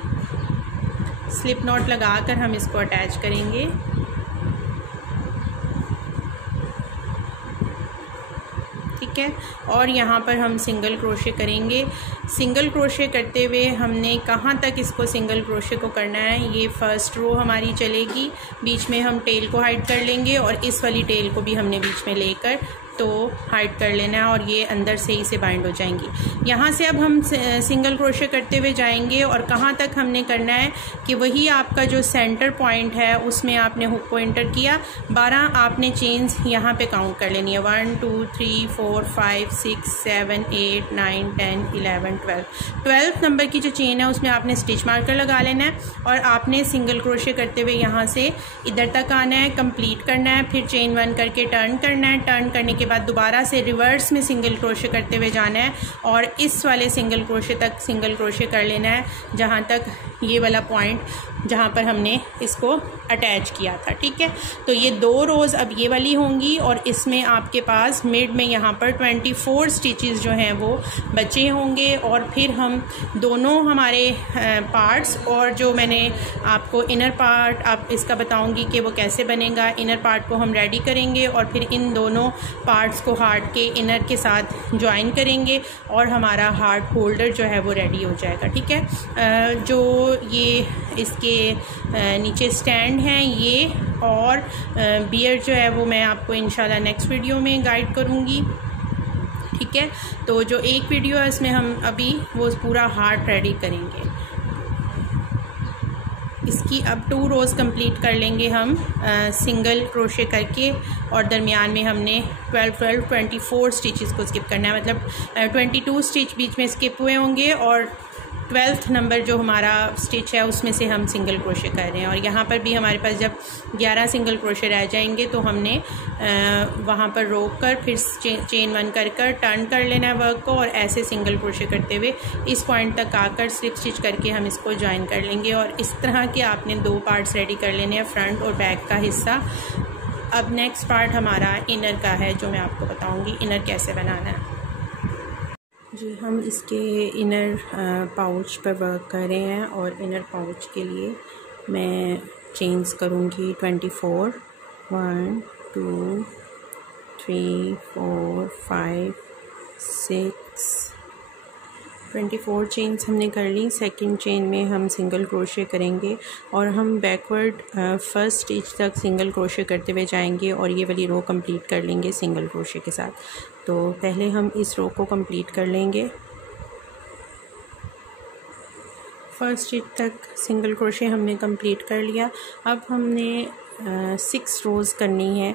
स्लिप नॉट लगाकर हम इसको अटैच करेंगे। ठीक है, और यहाँ पर हम सिंगल क्रोशे करेंगे। सिंगल क्रोशे करते हुए हमने कहाँ तक इसको सिंगल क्रोशे को करना है, ये फर्स्ट रो हमारी चलेगी। बीच में हम टेल को हाइड कर लेंगे और इस वाली टेल को भी हमने बीच में लेकर तो हाइड कर लेना है, और ये अंदर से ही से बाइंड हो जाएंगी। यहाँ से अब हम सिंगल क्रोशे करते हुए जाएंगे और कहाँ तक हमने करना है कि वही आपका जो सेंटर पॉइंट है उसमें आपने हुक को एंटर किया। 12 आपने चेन्स यहाँ पे काउंट कर लेनी है। 1 2 3 4 4 5 6 7 8 9 10 11 12 नंबर की जो चेन है उसमें आपने स्टिच मार्कर लगा लेना है और आपने सिंगल क्रोशे करते हुए यहाँ से इधर तक आना है, कंप्लीट करना है, फिर चेन 1 करके टर्न करना है। टर्न करने के बाद दोबारा से रिवर्स में सिंगल क्रोशे करते हुए जाना है और इस वाले सिंगल क्रोशे तक सिंगल क्रोशे कर लेना है जहाँ तक ये वाला पॉइंट जहाँ पर हमने इसको अटैच किया था। ठीक है, तो ये 2 रोज़ अब ये वाली होंगी और इसमें आपके पास मिड में यहाँ पर 24 स्टिचेस जो हैं वो बचे होंगे। और फिर हम दोनों हमारे पार्ट्स और जो मैंने आपको इनर पार्ट आप इसका बताऊंगी कि वो कैसे बनेगा, इनर पार्ट को हम रेडी करेंगे और फिर इन दोनों पार्ट्स को हार्ट के इनर के साथ ज्वाइन करेंगे और हमारा हार्ट होल्डर जो है वो रेडी हो जाएगा। ठीक है, जो ये इसके नीचे स्टैंड हैं ये और बियर जो है वो मैं आपको इंशाल्लाह नेक्स्ट वीडियो में गाइड करूँगी। ठीक है, तो जो एक वीडियो है इसमें हम अभी वो पूरा हार्ट रेडी करेंगे। इसकी अब 2 रोज़ कंप्लीट कर लेंगे हम सिंगल क्रोशे करके और दरमियान में हमने 24 स्टिचेस को स्किप करना है, मतलब 22 स्टिच बीच में स्किप हुए होंगे और 12th नंबर जो हमारा स्टिच है उसमें से हम सिंगल क्रोशे कर रहे हैं। और यहाँ पर भी हमारे पास जब 11 सिंगल क्रोशे रह जाएंगे तो हमने वहाँ पर रोक कर फिर चेन 1 कर टर्न कर लेना है वर्क को और ऐसे सिंगल क्रोशे करते हुए इस पॉइंट तक आकर स्लिप स्टिच करके हम इसको ज्वाइन कर लेंगे। और इस तरह के आपने 2 पार्ट्स रेडी कर लेने हैं, फ्रंट और बैक का हिस्सा। अब नेक्स्ट पार्ट हमारा इनर का है जो मैं आपको बताऊँगी इनर कैसे बनाना है। जी, हम इसके इनर पाउच पर वर्क कर रहे हैं और इनर पाउच के लिए मैं चेन्स करूँगी 24 1 2 3 4 5 6 24 चेन्स हमने कर ली। सेकंड चेन में हम सिंगल क्रोशे करेंगे और हम बैकवर्ड फर्स्ट स्टिच तक सिंगल क्रोशे करते हुए जाएंगे और ये वाली रो कंप्लीट कर लेंगे सिंगल क्रोशे के साथ। तो पहले हम इस रो को कंप्लीट कर लेंगे। फर्स्ट स्टिच तक सिंगल क्रोशे हमने कंप्लीट कर लिया। अब हमने 6 रोज़ करनी है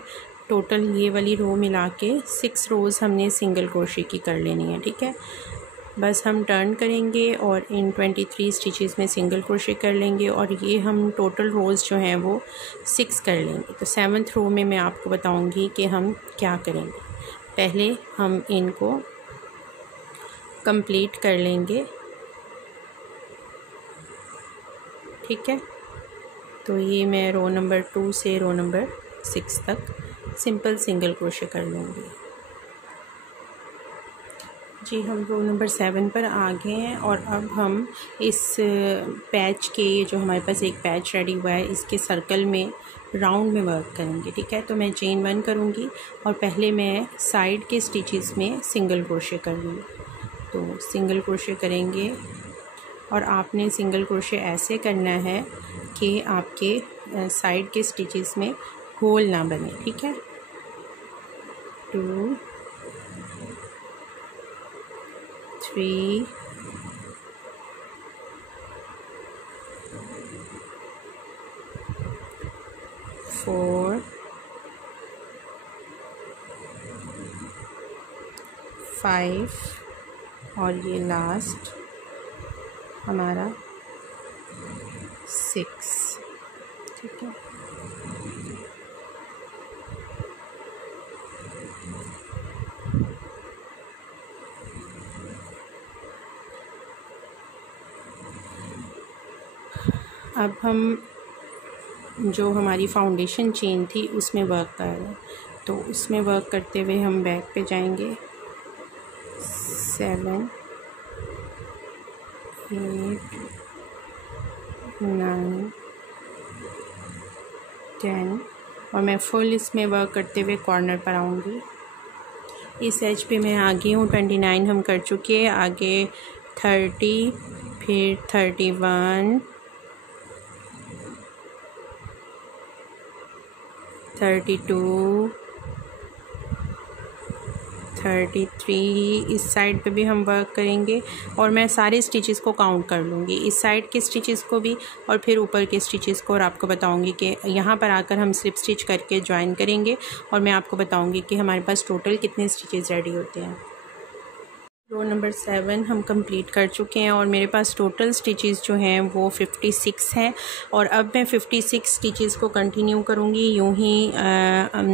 टोटल, ये वाली रो मिला के 6 रोज़ हमने सिंगल क्रोशे की कर लेनी है। ठीक है, बस हम टर्न करेंगे और इन 23 स्टिचेस में सिंगल क्रोशे कर लेंगे और ये हम टोटल रोज़ जो हैं वो 6 कर लेंगे। तो 7th रो में मैं आपको बताऊंगी कि हम क्या करेंगे। पहले हम इनको कंप्लीट कर लेंगे। ठीक है, तो ये मैं रो नंबर 2 से रो नंबर 6 तक सिंपल सिंगल क्रोशे कर लूँगी। जी, हम रो नंबर 7 पर आ गए हैं और अब हम इस पैच के जो हमारे पास एक पैच रेडी हुआ है इसके सर्कल में राउंड में वर्क करेंगे। ठीक है, तो मैं चेन 1 करूँगी और पहले मैं साइड के स्टिचेस में सिंगल क्रोशे करूँगी। तो सिंगल क्रोशे करेंगे और आपने सिंगल क्रोशे ऐसे करना है कि आपके साइड के स्टिचेस में होल ना बने। ठीक है, 2 3 4 5 और ये लास्ट हमारा 6। ठीक है, अब हम जो हमारी फाउंडेशन चेन थी उसमें वर्क कर रहे हैं। तो उसमें वर्क करते हुए हम बैक पे जाएंगे। 7 8 9 10 और मैं फुल इसमें वर्क करते हुए कॉर्नर पर आऊँगी। इस एज पे मैं आगे हूँ, 29 हम कर चुके हैं। आगे 30, फिर 31, 32, 33 इस साइड पे भी हम वर्क करेंगे और मैं सारे स्टिचेस को काउंट कर लूँगी, इस साइड के स्टिचेस को भी और फिर ऊपर के स्टिचेस को, और आपको बताऊँगी कि यहाँ पर आकर हम स्लिप स्टिच करके ज्वाइन करेंगे और मैं आपको बताऊँगी कि हमारे पास टोटल कितने स्टिचेस रेडी होते हैं। रो नंबर 7 हम कंप्लीट कर चुके हैं और मेरे पास टोटल स्टिचेस जो हैं वो 56 हैं और अब मैं 56 स्टिचेस को कंटिन्यू करूँगी। यूँ ही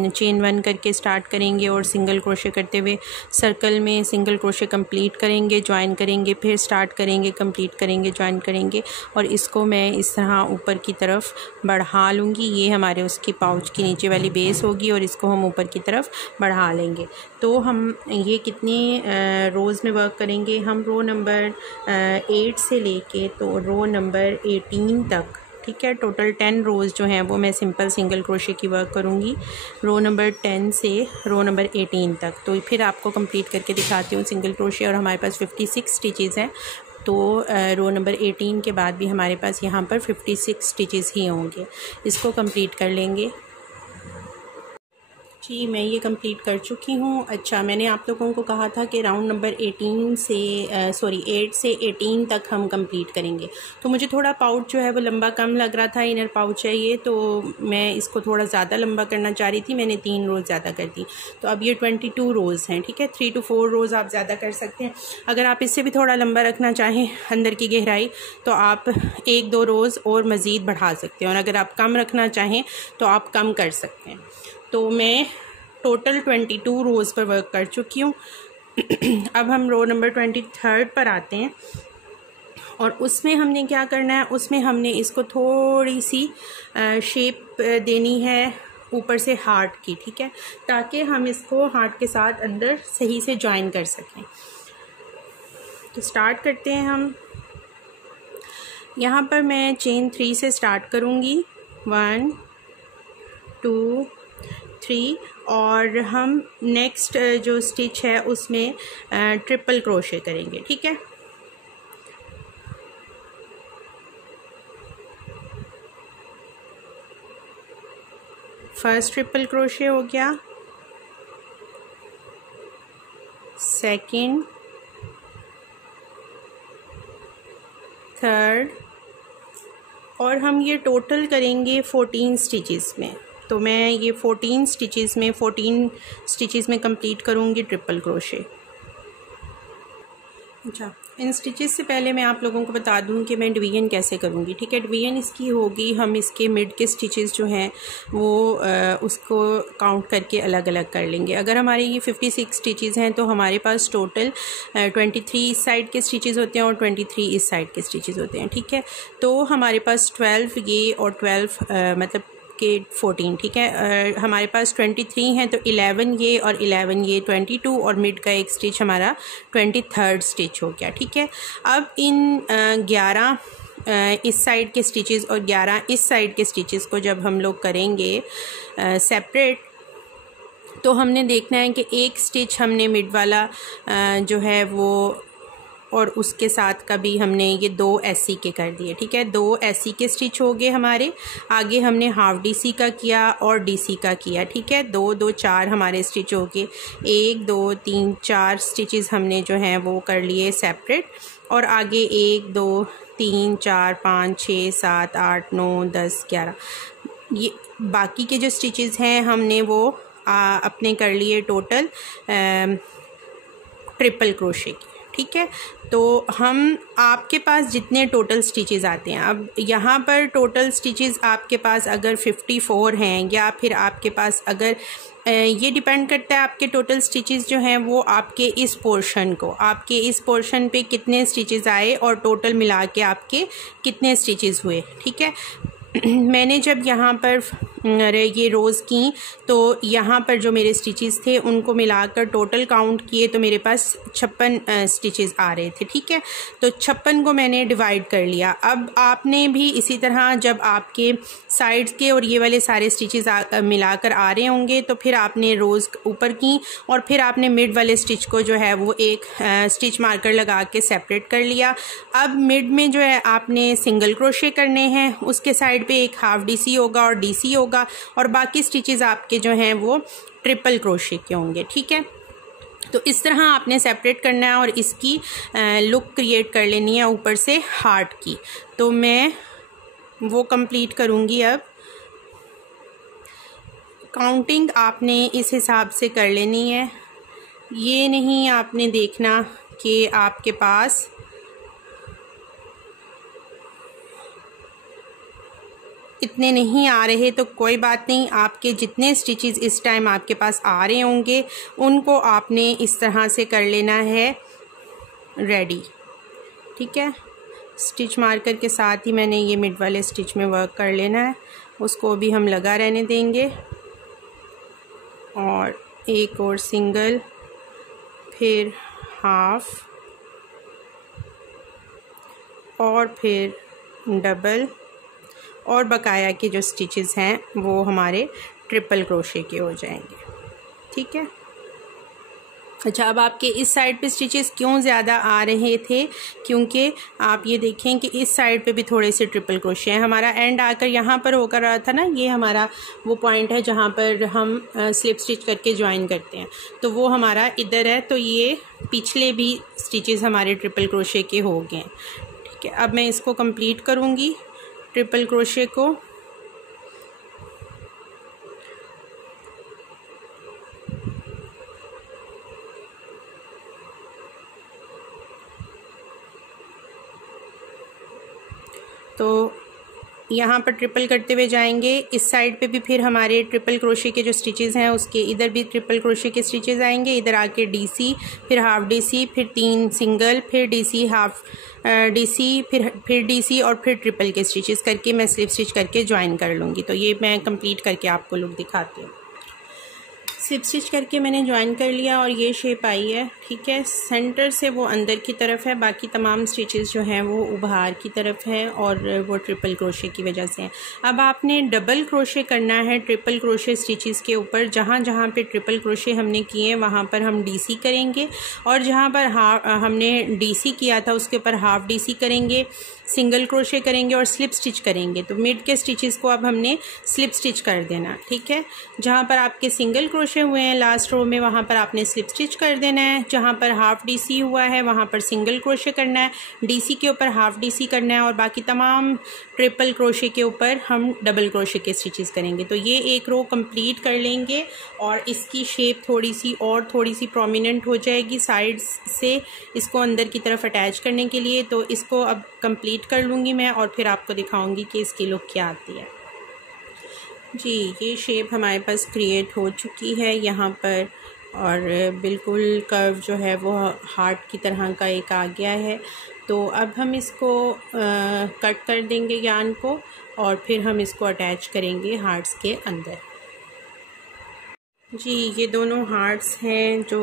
चेन 1 करके स्टार्ट करेंगे और सिंगल क्रोशे करते हुए सर्कल में सिंगल क्रोशे कंप्लीट करेंगे, ज्वाइन करेंगे, फिर स्टार्ट करेंगे, कंप्लीट करेंगे, ज्वाइन करेंगे और इसको मैं इस तरह ऊपर की तरफ बढ़ा लूँगी। ये हमारे उसकी पाउच की नीचे वाली बेस होगी और इसको हम ऊपर की तरफ बढ़ा लेंगे। तो हम ये कितनी रोज़ में वर्क करेंगे, हम रो नंबर 8 से लेके तो रो नंबर 18 तक, ठीक है, टोटल 10 रोज़ जो हैं वो मैं सिंपल सिंगल क्रोशे की वर्क करूँगी रो नंबर 10 से रो नंबर 18 तक। तो फिर आपको कंप्लीट करके दिखाती हूँ सिंगल क्रोशे। और हमारे पास 56 स्टिचेस हैं तो रो नंबर 18 के बाद भी हमारे पास यहाँ पर 56 स्टिचेस ही होंगे। इसको कंप्लीट कर लेंगे। जी मैं ये कंप्लीट कर चुकी हूँ। अच्छा, मैंने आप लोगों को कहा था कि राउंड नंबर 8 से 18 तक हम कंप्लीट करेंगे। तो मुझे थोड़ा पाउच जो है वो लंबा कम लग रहा था, इनर पाउच है ये, तो मैं इसको थोड़ा ज़्यादा लंबा करना चाह रही थी, मैंने 3 रोज़ ज़्यादा कर दी। तो अब ये 22 रोज़ हैं, ठीक है, 3 to 4 रोज़ आप ज़्यादा कर सकते हैं। अगर आप इससे भी थोड़ा लंबा रखना चाहें अंदर की गहराई तो आप 1-2 रोज़ और मज़ीद बढ़ा सकते हैं, और अगर आप कम रखना चाहें तो आप कम कर सकते हैं। तो मैं टोटल 22 रोज़ पर वर्क कर चुकी हूँ। अब हम रो नंबर 23 पर आते हैं और उसमें हमने क्या करना है, उसमें हमने इसको थोड़ी सी शेप देनी है ऊपर से हार्ट की, ठीक है, ताकि हम इसको हार्ट के साथ अंदर सही से ज्वाइन कर सकें। तो स्टार्ट करते हैं हम। यहाँ पर मैं चेन 3 से स्टार्ट करूँगी, 1 2 3 और हम नेक्स्ट जो स्टिच है उसमें ट्रिपल क्रोशे करेंगे, ठीक है। फर्स्ट ट्रिपल क्रोशे हो गया, सेकंड, थर्ड, और हम ये टोटल करेंगे 14 स्टिचेस में। तो मैं ये 14 स्टिचेस में कंप्लीट करूँगी ट्रिपल क्रोशे। अच्छा, इन स्टिचेस से पहले मैं आप लोगों को बता दूं कि मैं डिवीजन कैसे करूँगी, ठीक है। डिवीजन इसकी होगी, हम इसके मिड के स्टिचेस जो हैं वो उसको काउंट करके अलग अलग कर लेंगे। अगर हमारे ये 56 स्टिचेस हैं तो हमारे पास टोटल 23 इस साइड के स्टिचेस होते हैं और 23 इस साइड के स्टिचेस होते हैं, ठीक है। तो हमारे पास 12 ये और 12 मतलब के 14, ठीक है। हमारे पास 23 हैं तो 11 ये और 11 ये 22 और मिड का एक स्टिच हमारा 23rd स्टिच हो गया, ठीक है। अब इन 11 इस साइड के स्टिचेस और 11 इस साइड के स्टिचेस को जब हम लोग करेंगे सेपरेट, तो हमने देखना है कि एक स्टिच हमने मिड वाला जो है वो और उसके साथ का भी हमने ये 2 एससी के कर दिए, ठीक है। 2 एससी के स्टिच हो गए हमारे। आगे हमने हाफ डीसी का किया और डीसी का किया, ठीक है। 2 2 4 हमारे स्टिच हो गए। 1 2 3 4 स्टिचेस हमने जो हैं वो कर लिए सेपरेट, और आगे 1 2 3 4 5 6 7 8 9 10 11 ये बाकी के जो स्टिचेस हैं हमने वो अपने कर लिए टोटल ट्रिपल क्रोशे की, ठीक है। तो हम आपके पास जितने टोटल स्टिचेस आते हैं, अब यहाँ पर टोटल स्टिचेस आपके पास अगर 54 हैं या फिर आपके पास अगर ये डिपेंड करता है आपके टोटल स्टिचेस जो हैं वो आपके इस पोर्शन पे कितने स्टिचेस आए और टोटल मिला के आपके कितने स्टिचेस हुए, ठीक है। मैंने जब यहाँ पर ये रोज़ की तो यहाँ पर जो मेरे स्टिचेस थे उनको मिलाकर टोटल काउंट किए तो मेरे पास 56 स्टिचेस आ रहे थे, ठीक है। तो 56 को मैंने डिवाइड कर लिया। अब आपने भी इसी तरह जब आपके साइड्स के और ये वाले सारे स्टिचेस मिलाकर आ रहे होंगे तो फिर आपने रोज़ ऊपर की और फिर आपने मिड वाले स्टिच को जो है वो एक स्टिच मार्कर लगा के सेपरेट कर लिया। अब मिड में जो है आपने सिंगल क्रोशे करने हैं, उसके साइड पे एक हाफ डीसी होगा और डीसी होगा और बाकी स्टिचेस आपके जो हैं वो ट्रिपल क्रोशे के होंगे, ठीक है। तो इस तरह आपने सेपरेट करना है और इसकी लुक क्रिएट कर लेनी है ऊपर से हार्ट की। तो मैं वो कंप्लीट करूँगी। अब काउंटिंग आपने इस हिसाब से कर लेनी है। ये नहीं आपने देखना कि आपके पास इतने नहीं आ रहे तो कोई बात नहीं, आपके जितने स्टिचेस इस टाइम आपके पास आ रहे होंगे उनको आपने इस तरह से कर लेना है रेडी। ठीक है, स्टिच मार्कर के साथ ही मैंने ये मिड वाले स्टिच में वर्क कर लेना है, उसको भी हम लगा रहने देंगे। और एक और सिंगल, फिर हाफ और फिर डबल, और बकाया के जो स्टिचेस हैं वो हमारे ट्रिपल क्रोशे के हो जाएंगे। ठीक है। अच्छा, अब आपके इस साइड पे स्टिचेस क्यों ज़्यादा आ रहे थे, क्योंकि आप ये देखें कि इस साइड पे भी थोड़े से ट्रिपल क्रोशे हैं। हमारा एंड आकर यहाँ पर होकर रहा था ना, ये हमारा वो पॉइंट है जहाँ पर हम स्लिप स्टिच करके ज्वाइन करते हैं, तो वो हमारा इधर है। तो ये पिछले भी स्टिचेस हमारे ट्रिपल क्रोशे के हो गए हैं। ठीक है, अब मैं इसको कंप्लीट करूँगी ट्रिपल क्रोशे को। तो यहाँ पर ट्रिपल करते हुए जाएंगे, इस साइड पे भी फिर हमारे ट्रिपल क्रोशे के जो स्टिचेस हैं उसके इधर भी ट्रिपल क्रोशे के स्टिचेस आएंगे। इधर आके डीसी, फिर हाफ डीसी, फिर 3 सिंगल, फिर डीसी, हाफ डीसी, फिर डीसी और फिर ट्रिपल के स्टिचेस करके मैं स्लिप स्टिच करके ज्वाइन कर लूँगी। तो ये मैं कंप्लीट करके आपको लुक दिखाती हूँ। स्लिप स्टिच करके मैंने ज्वाइन कर लिया और ये शेप आई है। ठीक है, सेंटर से वो अंदर की तरफ है, बाकी तमाम स्टिचेस जो हैं वो बाहर की तरफ हैं और वो ट्रिपल क्रोशे की वजह से हैं। अब आपने डबल क्रोशे करना है ट्रिपल क्रोशे स्टिचेस के ऊपर। जहाँ जहाँ पे ट्रिपल क्रोशे हमने किए हैं वहाँ पर हम डीसी करेंगे, और जहाँ पर हमने डीसी किया था उसके ऊपर हाफ डीसी करेंगे, सिंगल क्रोशे करेंगे और स्लिप स्टिच करेंगे। तो मिड के स्टिचेस को अब हमने स्लिप स्टिच कर देना। ठीक है, जहाँ पर आपके सिंगल क्रोशे हुए हैं लास्ट रो में वहाँ पर आपने स्लिप स्टिच कर देना है। जहाँ पर हाफ डीसी हुआ है वहाँ पर सिंगल क्रोशे करना है, डीसी के ऊपर हाफ डीसी करना है, और बाकी तमाम ट्रिपल क्रोशे के ऊपर हम डबल क्रोशे के स्टिचेस करेंगे। तो ये एक रो कंप्लीट कर लेंगे और इसकी शेप थोड़ी सी प्रोमिनेंट हो जाएगी साइड से, इसको अंदर की तरफ अटैच करने के लिए। तो इसको अब कंप्लीट कर लूँगी मैं और फिर आपको दिखाऊंगी कि इसकी लुक क्या आती है। जी, ये शेप हमारे पास क्रिएट हो चुकी है यहाँ पर, और बिल्कुल कर्व जो है वो हार्ट की तरह का एक आ गया है। तो अब हम इसको कट कर देंगे यार्न को और फिर हम इसको अटैच करेंगे हार्ट्स के अंदर। जी, ये दोनों हार्ट्स हैं जो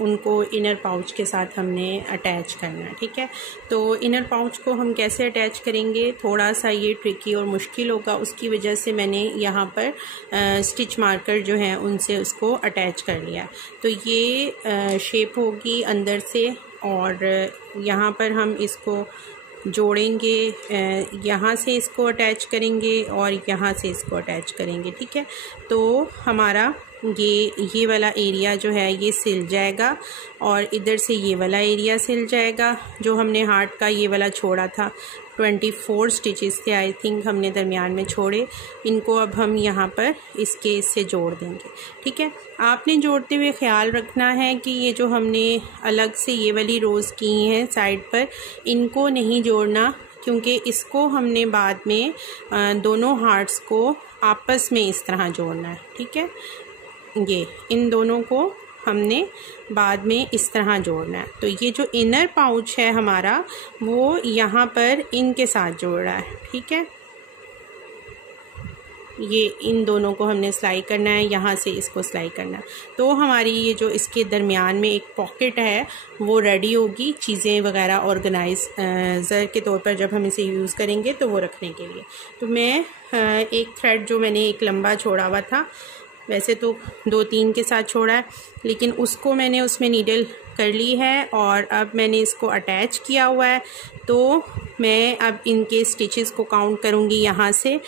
उनको इनर पाउच के साथ हमने अटैच करना है। ठीक है, तो इनर पाउच को हम कैसे अटैच करेंगे, थोड़ा सा ये ट्रिकी और मुश्किल होगा, उसकी वजह से मैंने यहाँ पर स्टिच मार्कर जो हैं उनसे उसको अटैच कर लिया। तो ये शेप होगी अंदर से, और यहाँ पर हम इसको जोड़ेंगे, यहाँ से इसको अटैच करेंगे और यहाँ से इसको अटैच करेंगे। ठीक है, तो हमारा ये वाला एरिया जो है ये सिल जाएगा और इधर से ये वाला एरिया सिल जाएगा। जो हमने हार्ट का ये वाला छोड़ा था, 24 स्टिचेस थे आई थिंक हमने दरमियान में छोड़े, इनको अब हम यहाँ पर इसके इससे जोड़ देंगे। ठीक है, आपने जोड़ते हुए ख्याल रखना है कि ये जो हमने अलग से ये वाली रोज़ की हैं साइड पर, इनको नहीं जोड़ना, क्योंकि इसको हमने बाद में दोनों हार्ट्स को आपस में इस तरह जोड़ना है। ठीक है, ये इन दोनों को हमने बाद में इस तरह जोड़ना है। तो ये जो इनर पाउच है हमारा वो यहाँ पर इनके साथ जोड़ रहा है। ठीक है, ये इन दोनों को हमने सिलाई करना है, यहाँ से इसको सिलाई करना है। तो हमारी ये जो इसके दरमियान में एक पॉकेट है वो रेडी होगी चीज़ें वगैरह ऑर्गेनाइजर के तौर पर जब हम इसे यूज़ करेंगे तो वो रखने के लिए। तो मैं एक थ्रेड जो मैंने एक लंबा छोड़ा हुआ था, वैसे तो 2-3 के साथ छोड़ा है, लेकिन उसको मैंने उसमें नीडल कर ली है और अब मैंने इसको अटैच किया हुआ है। तो मैं अब इनके स्टिचेस को काउंट करूँगी। यहाँ से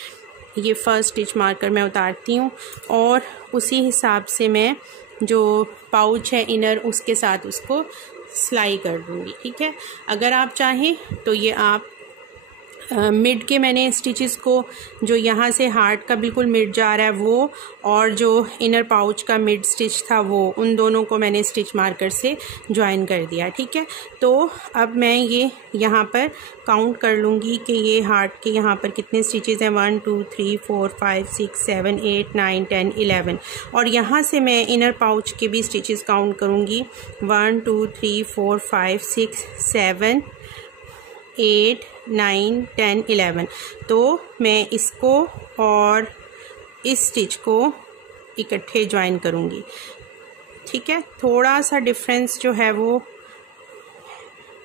ये फर्स्ट स्टिच मार्कर मैं उतारती हूँ और उसी हिसाब से मैं जो पाउच है इनर उसके साथ उसको सिलाई कर दूँगी। ठीक है, अगर आप चाहें तो ये आप मिड के मैंने स्टिचेस को, जो यहाँ से हार्ट का बिल्कुल मिड जा रहा है वो, और जो इनर पाउच का मिड स्टिच था वो, उन दोनों को मैंने स्टिच मार्कर से ज्वाइन कर दिया। ठीक है, तो अब मैं ये यहाँ पर काउंट कर लूँगी कि ये हार्ट के यहाँ पर कितने स्टिचेस हैं, 1 2 3 4 5 6 7 8 9 10 11, और यहाँ से मैं इनर पाउच के भी स्टिचेस काउंट करूँगी, 1 2 3 4 5 6 7 8 9 10 11। तो मैं इसको और इस स्टिच को इकट्ठे ज्वाइन करूँगी। ठीक है, थोड़ा सा डिफरेंस जो है वो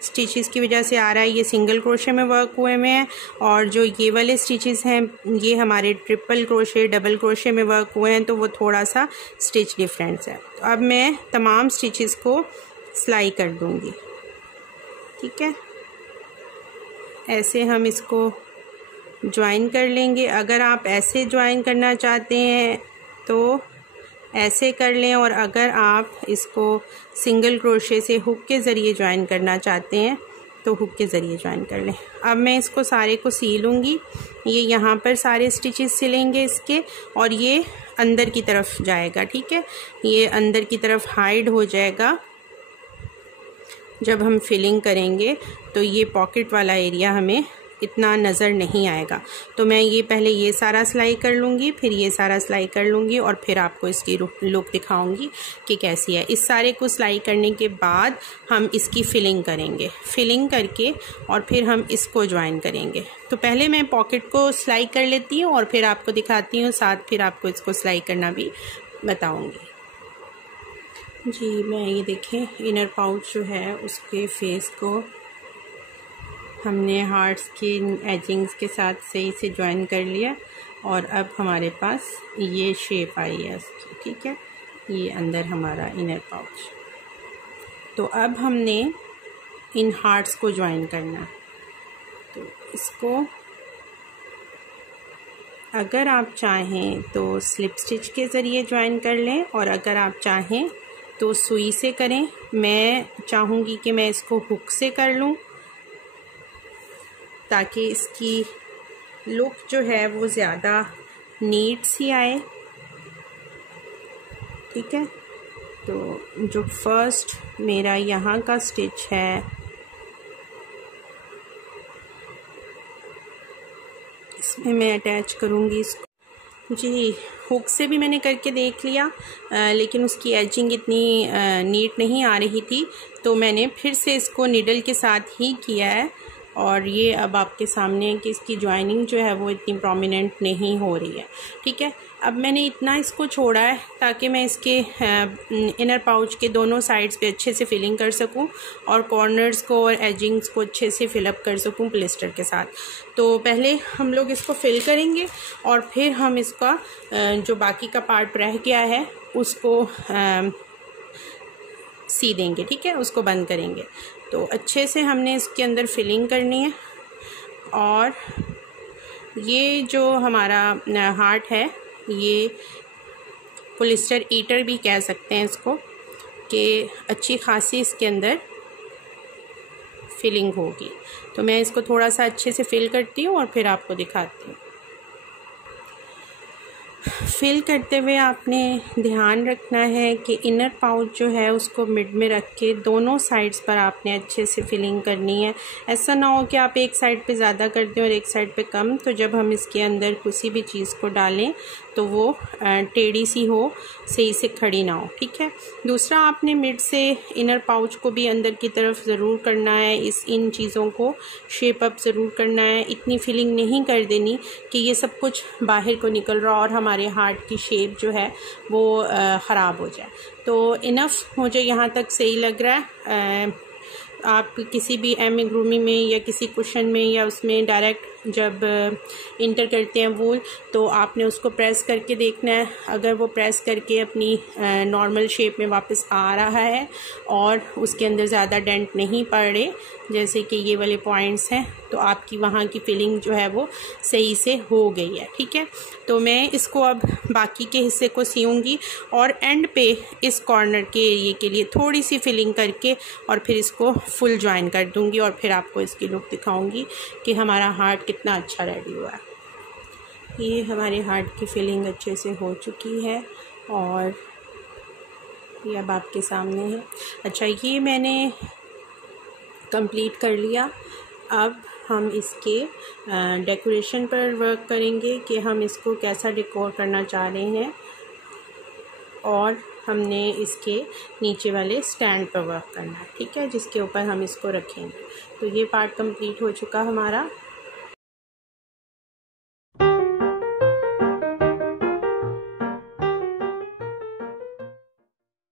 स्टिचेस की वजह से आ रहा है, ये सिंगल क्रोशे में वर्क हुए में है, और जो ये वाले स्टिचेस हैं ये हमारे ट्रिपल क्रोशे डबल क्रोशे में वर्क हुए हैं, तो वो थोड़ा सा स्टिच डिफरेंस है। तो अब मैं तमाम स्टिचेस को सिलाई कर दूँगी। ठीक है, ऐसे हम इसको ज्वाइन कर लेंगे। अगर आप ऐसे ज्वाइन करना चाहते हैं तो ऐसे कर लें, और अगर आप इसको सिंगल क्रोशे से हुक के ज़रिए ज्वाइन करना चाहते हैं तो हुक के ज़रिए ज्वाइन कर लें। अब मैं इसको सारे को सीलूँगी। ये यहाँ पर सारे स्टिचेस सिलेंगे इसके, और ये अंदर की तरफ जाएगा। ठीक है, ये अंदर की तरफ हाइड हो जाएगा। जब हम फिलिंग करेंगे तो ये पॉकेट वाला एरिया हमें इतना नज़र नहीं आएगा। तो मैं ये पहले ये सारा सिलाई कर लूँगी, फिर ये सारा सिलाई कर लूँगी, और फिर आपको इसकी लुक दिखाऊंगी कि कैसी है। इस सारे को सिलाई करने के बाद हम इसकी फिलिंग करेंगे, फिलिंग करके और फिर हम इसको ज्वाइन करेंगे। तो पहले मैं पॉकेट को सिलाई कर लेती हूँ और फिर आपको दिखाती हूँ, साथ फिर आपको इसको सिलाई करना भी बताऊँगी। जी, मैं ये देखें इनर पाउच जो है उसके फेस को हमने हार्ट्स के एजिंग्स के साथ सही से ज्वाइन कर लिया, और अब हमारे पास ये शेप आई है उसकी। ठीक है, ये अंदर हमारा इनर पाउच। तो अब हमने इन हार्ट्स को ज्वाइन करना। तो इसको अगर आप चाहें तो स्लिप स्टिच के ज़रिए ज्वाइन कर लें, और अगर आप चाहें तो सुई से करें। मैं चाहूँगी कि मैं इसको हुक से कर लूँ ताकि इसकी लुक जो है वो ज़्यादा नीट सी आए। ठीक है, तो जो फर्स्ट मेरा यहाँ का स्टिच है इसमें मैं अटैच करूँगी इसको। जी, हुक से भी मैंने करके देख लिया, लेकिन उसकी एजिंग इतनी नीट नहीं आ रही थी, तो मैंने फिर से इसको निडल के साथ ही किया है, और ये अब आपके सामने है कि इसकी ज्वाइनिंग जो है वो इतनी प्रोमिनेंट नहीं हो रही है। ठीक है, अब मैंने इतना इसको छोड़ा है ताकि मैं इसके इनर पाउच के दोनों साइड्स पे अच्छे से फिलिंग कर सकूं, और कॉर्नर्स को और एजिंग्स को अच्छे से फिलअप कर सकूं प्लास्टर के साथ। तो पहले हम लोग इसको फिल करेंगे, और फिर हम इसका जो बाकी का पार्ट रह गया है उसको सी देंगे। ठीक है, उसको बंद करेंगे। तो अच्छे से हमने इसके अंदर फिलिंग करनी है, और ये जो हमारा हार्ट है ये पॉलिस्टर ईटर भी कह सकते हैं इसको, कि अच्छी खासी इसके अंदर फिलिंग होगी। तो मैं इसको थोड़ा सा अच्छे से फिल करती हूँ और फिर आपको दिखाती हूँ। फिल करते हुए आपने ध्यान रखना है कि इनर पाउच जो है उसको मिड में रख के दोनों साइड्स पर आपने अच्छे से फिलिंग करनी है। ऐसा ना हो कि आप एक साइड पे ज़्यादा कर दें और एक साइड पे कम, तो जब हम इसके अंदर किसी भी चीज़ को डालें तो वो टेढ़ी सी हो, सही से खड़ी ना हो। ठीक है, दूसरा आपने मिड से इनर पाउच को भी अंदर की तरफ ज़रूर करना है, इन चीज़ों को शेप अप ज़रूर करना है। इतनी फिलिंग नहीं कर देनी कि ये सब कुछ बाहर को निकल रहा और हमारे हार्ट की शेप जो है वो ख़राब हो जाए। तो इनफ मुझे यहाँ तक सही लग रहा है। आप किसी भी एमिग्रूमी में या किसी कुशन में या उसमें डायरेक्ट जब इंटर करते हैं वूल, तो आपने उसको प्रेस करके देखना है। अगर वो प्रेस करके अपनी नॉर्मल शेप में वापस आ रहा है और उसके अंदर ज़्यादा डेंट नहीं पड़ रहे, जैसे कि ये वाले पॉइंट्स हैं, तो आपकी वहाँ की फिलिंग जो है वो सही से हो गई है। ठीक है, तो मैं इसको अब बाकी के हिस्से को सीऊँगी और एंड पे इस कॉर्नर के एरिए के लिए थोड़ी सी फिलिंग करके और फिर इसको फुल ज्वाइन कर दूँगी और फिर आपको इसकी लुक दिखाऊँगी कि हमारा हार्ट कितना अच्छा रेडी हुआ है। ये हमारे हार्ट की फिलिंग अच्छे से हो चुकी है और ये अब आपके सामने है। अच्छा, ये मैंने कंप्लीट कर लिया। अब हम इसके डेकोरेशन पर वर्क करेंगे कि हम इसको कैसा डेकोर करना चाह रहे हैं, और हमने इसके नीचे वाले स्टैंड पर वर्क करना है। ठीक है, जिसके ऊपर हम इसको रखेंगे। तो ये पार्ट कंप्लीट हो चुका हमारा।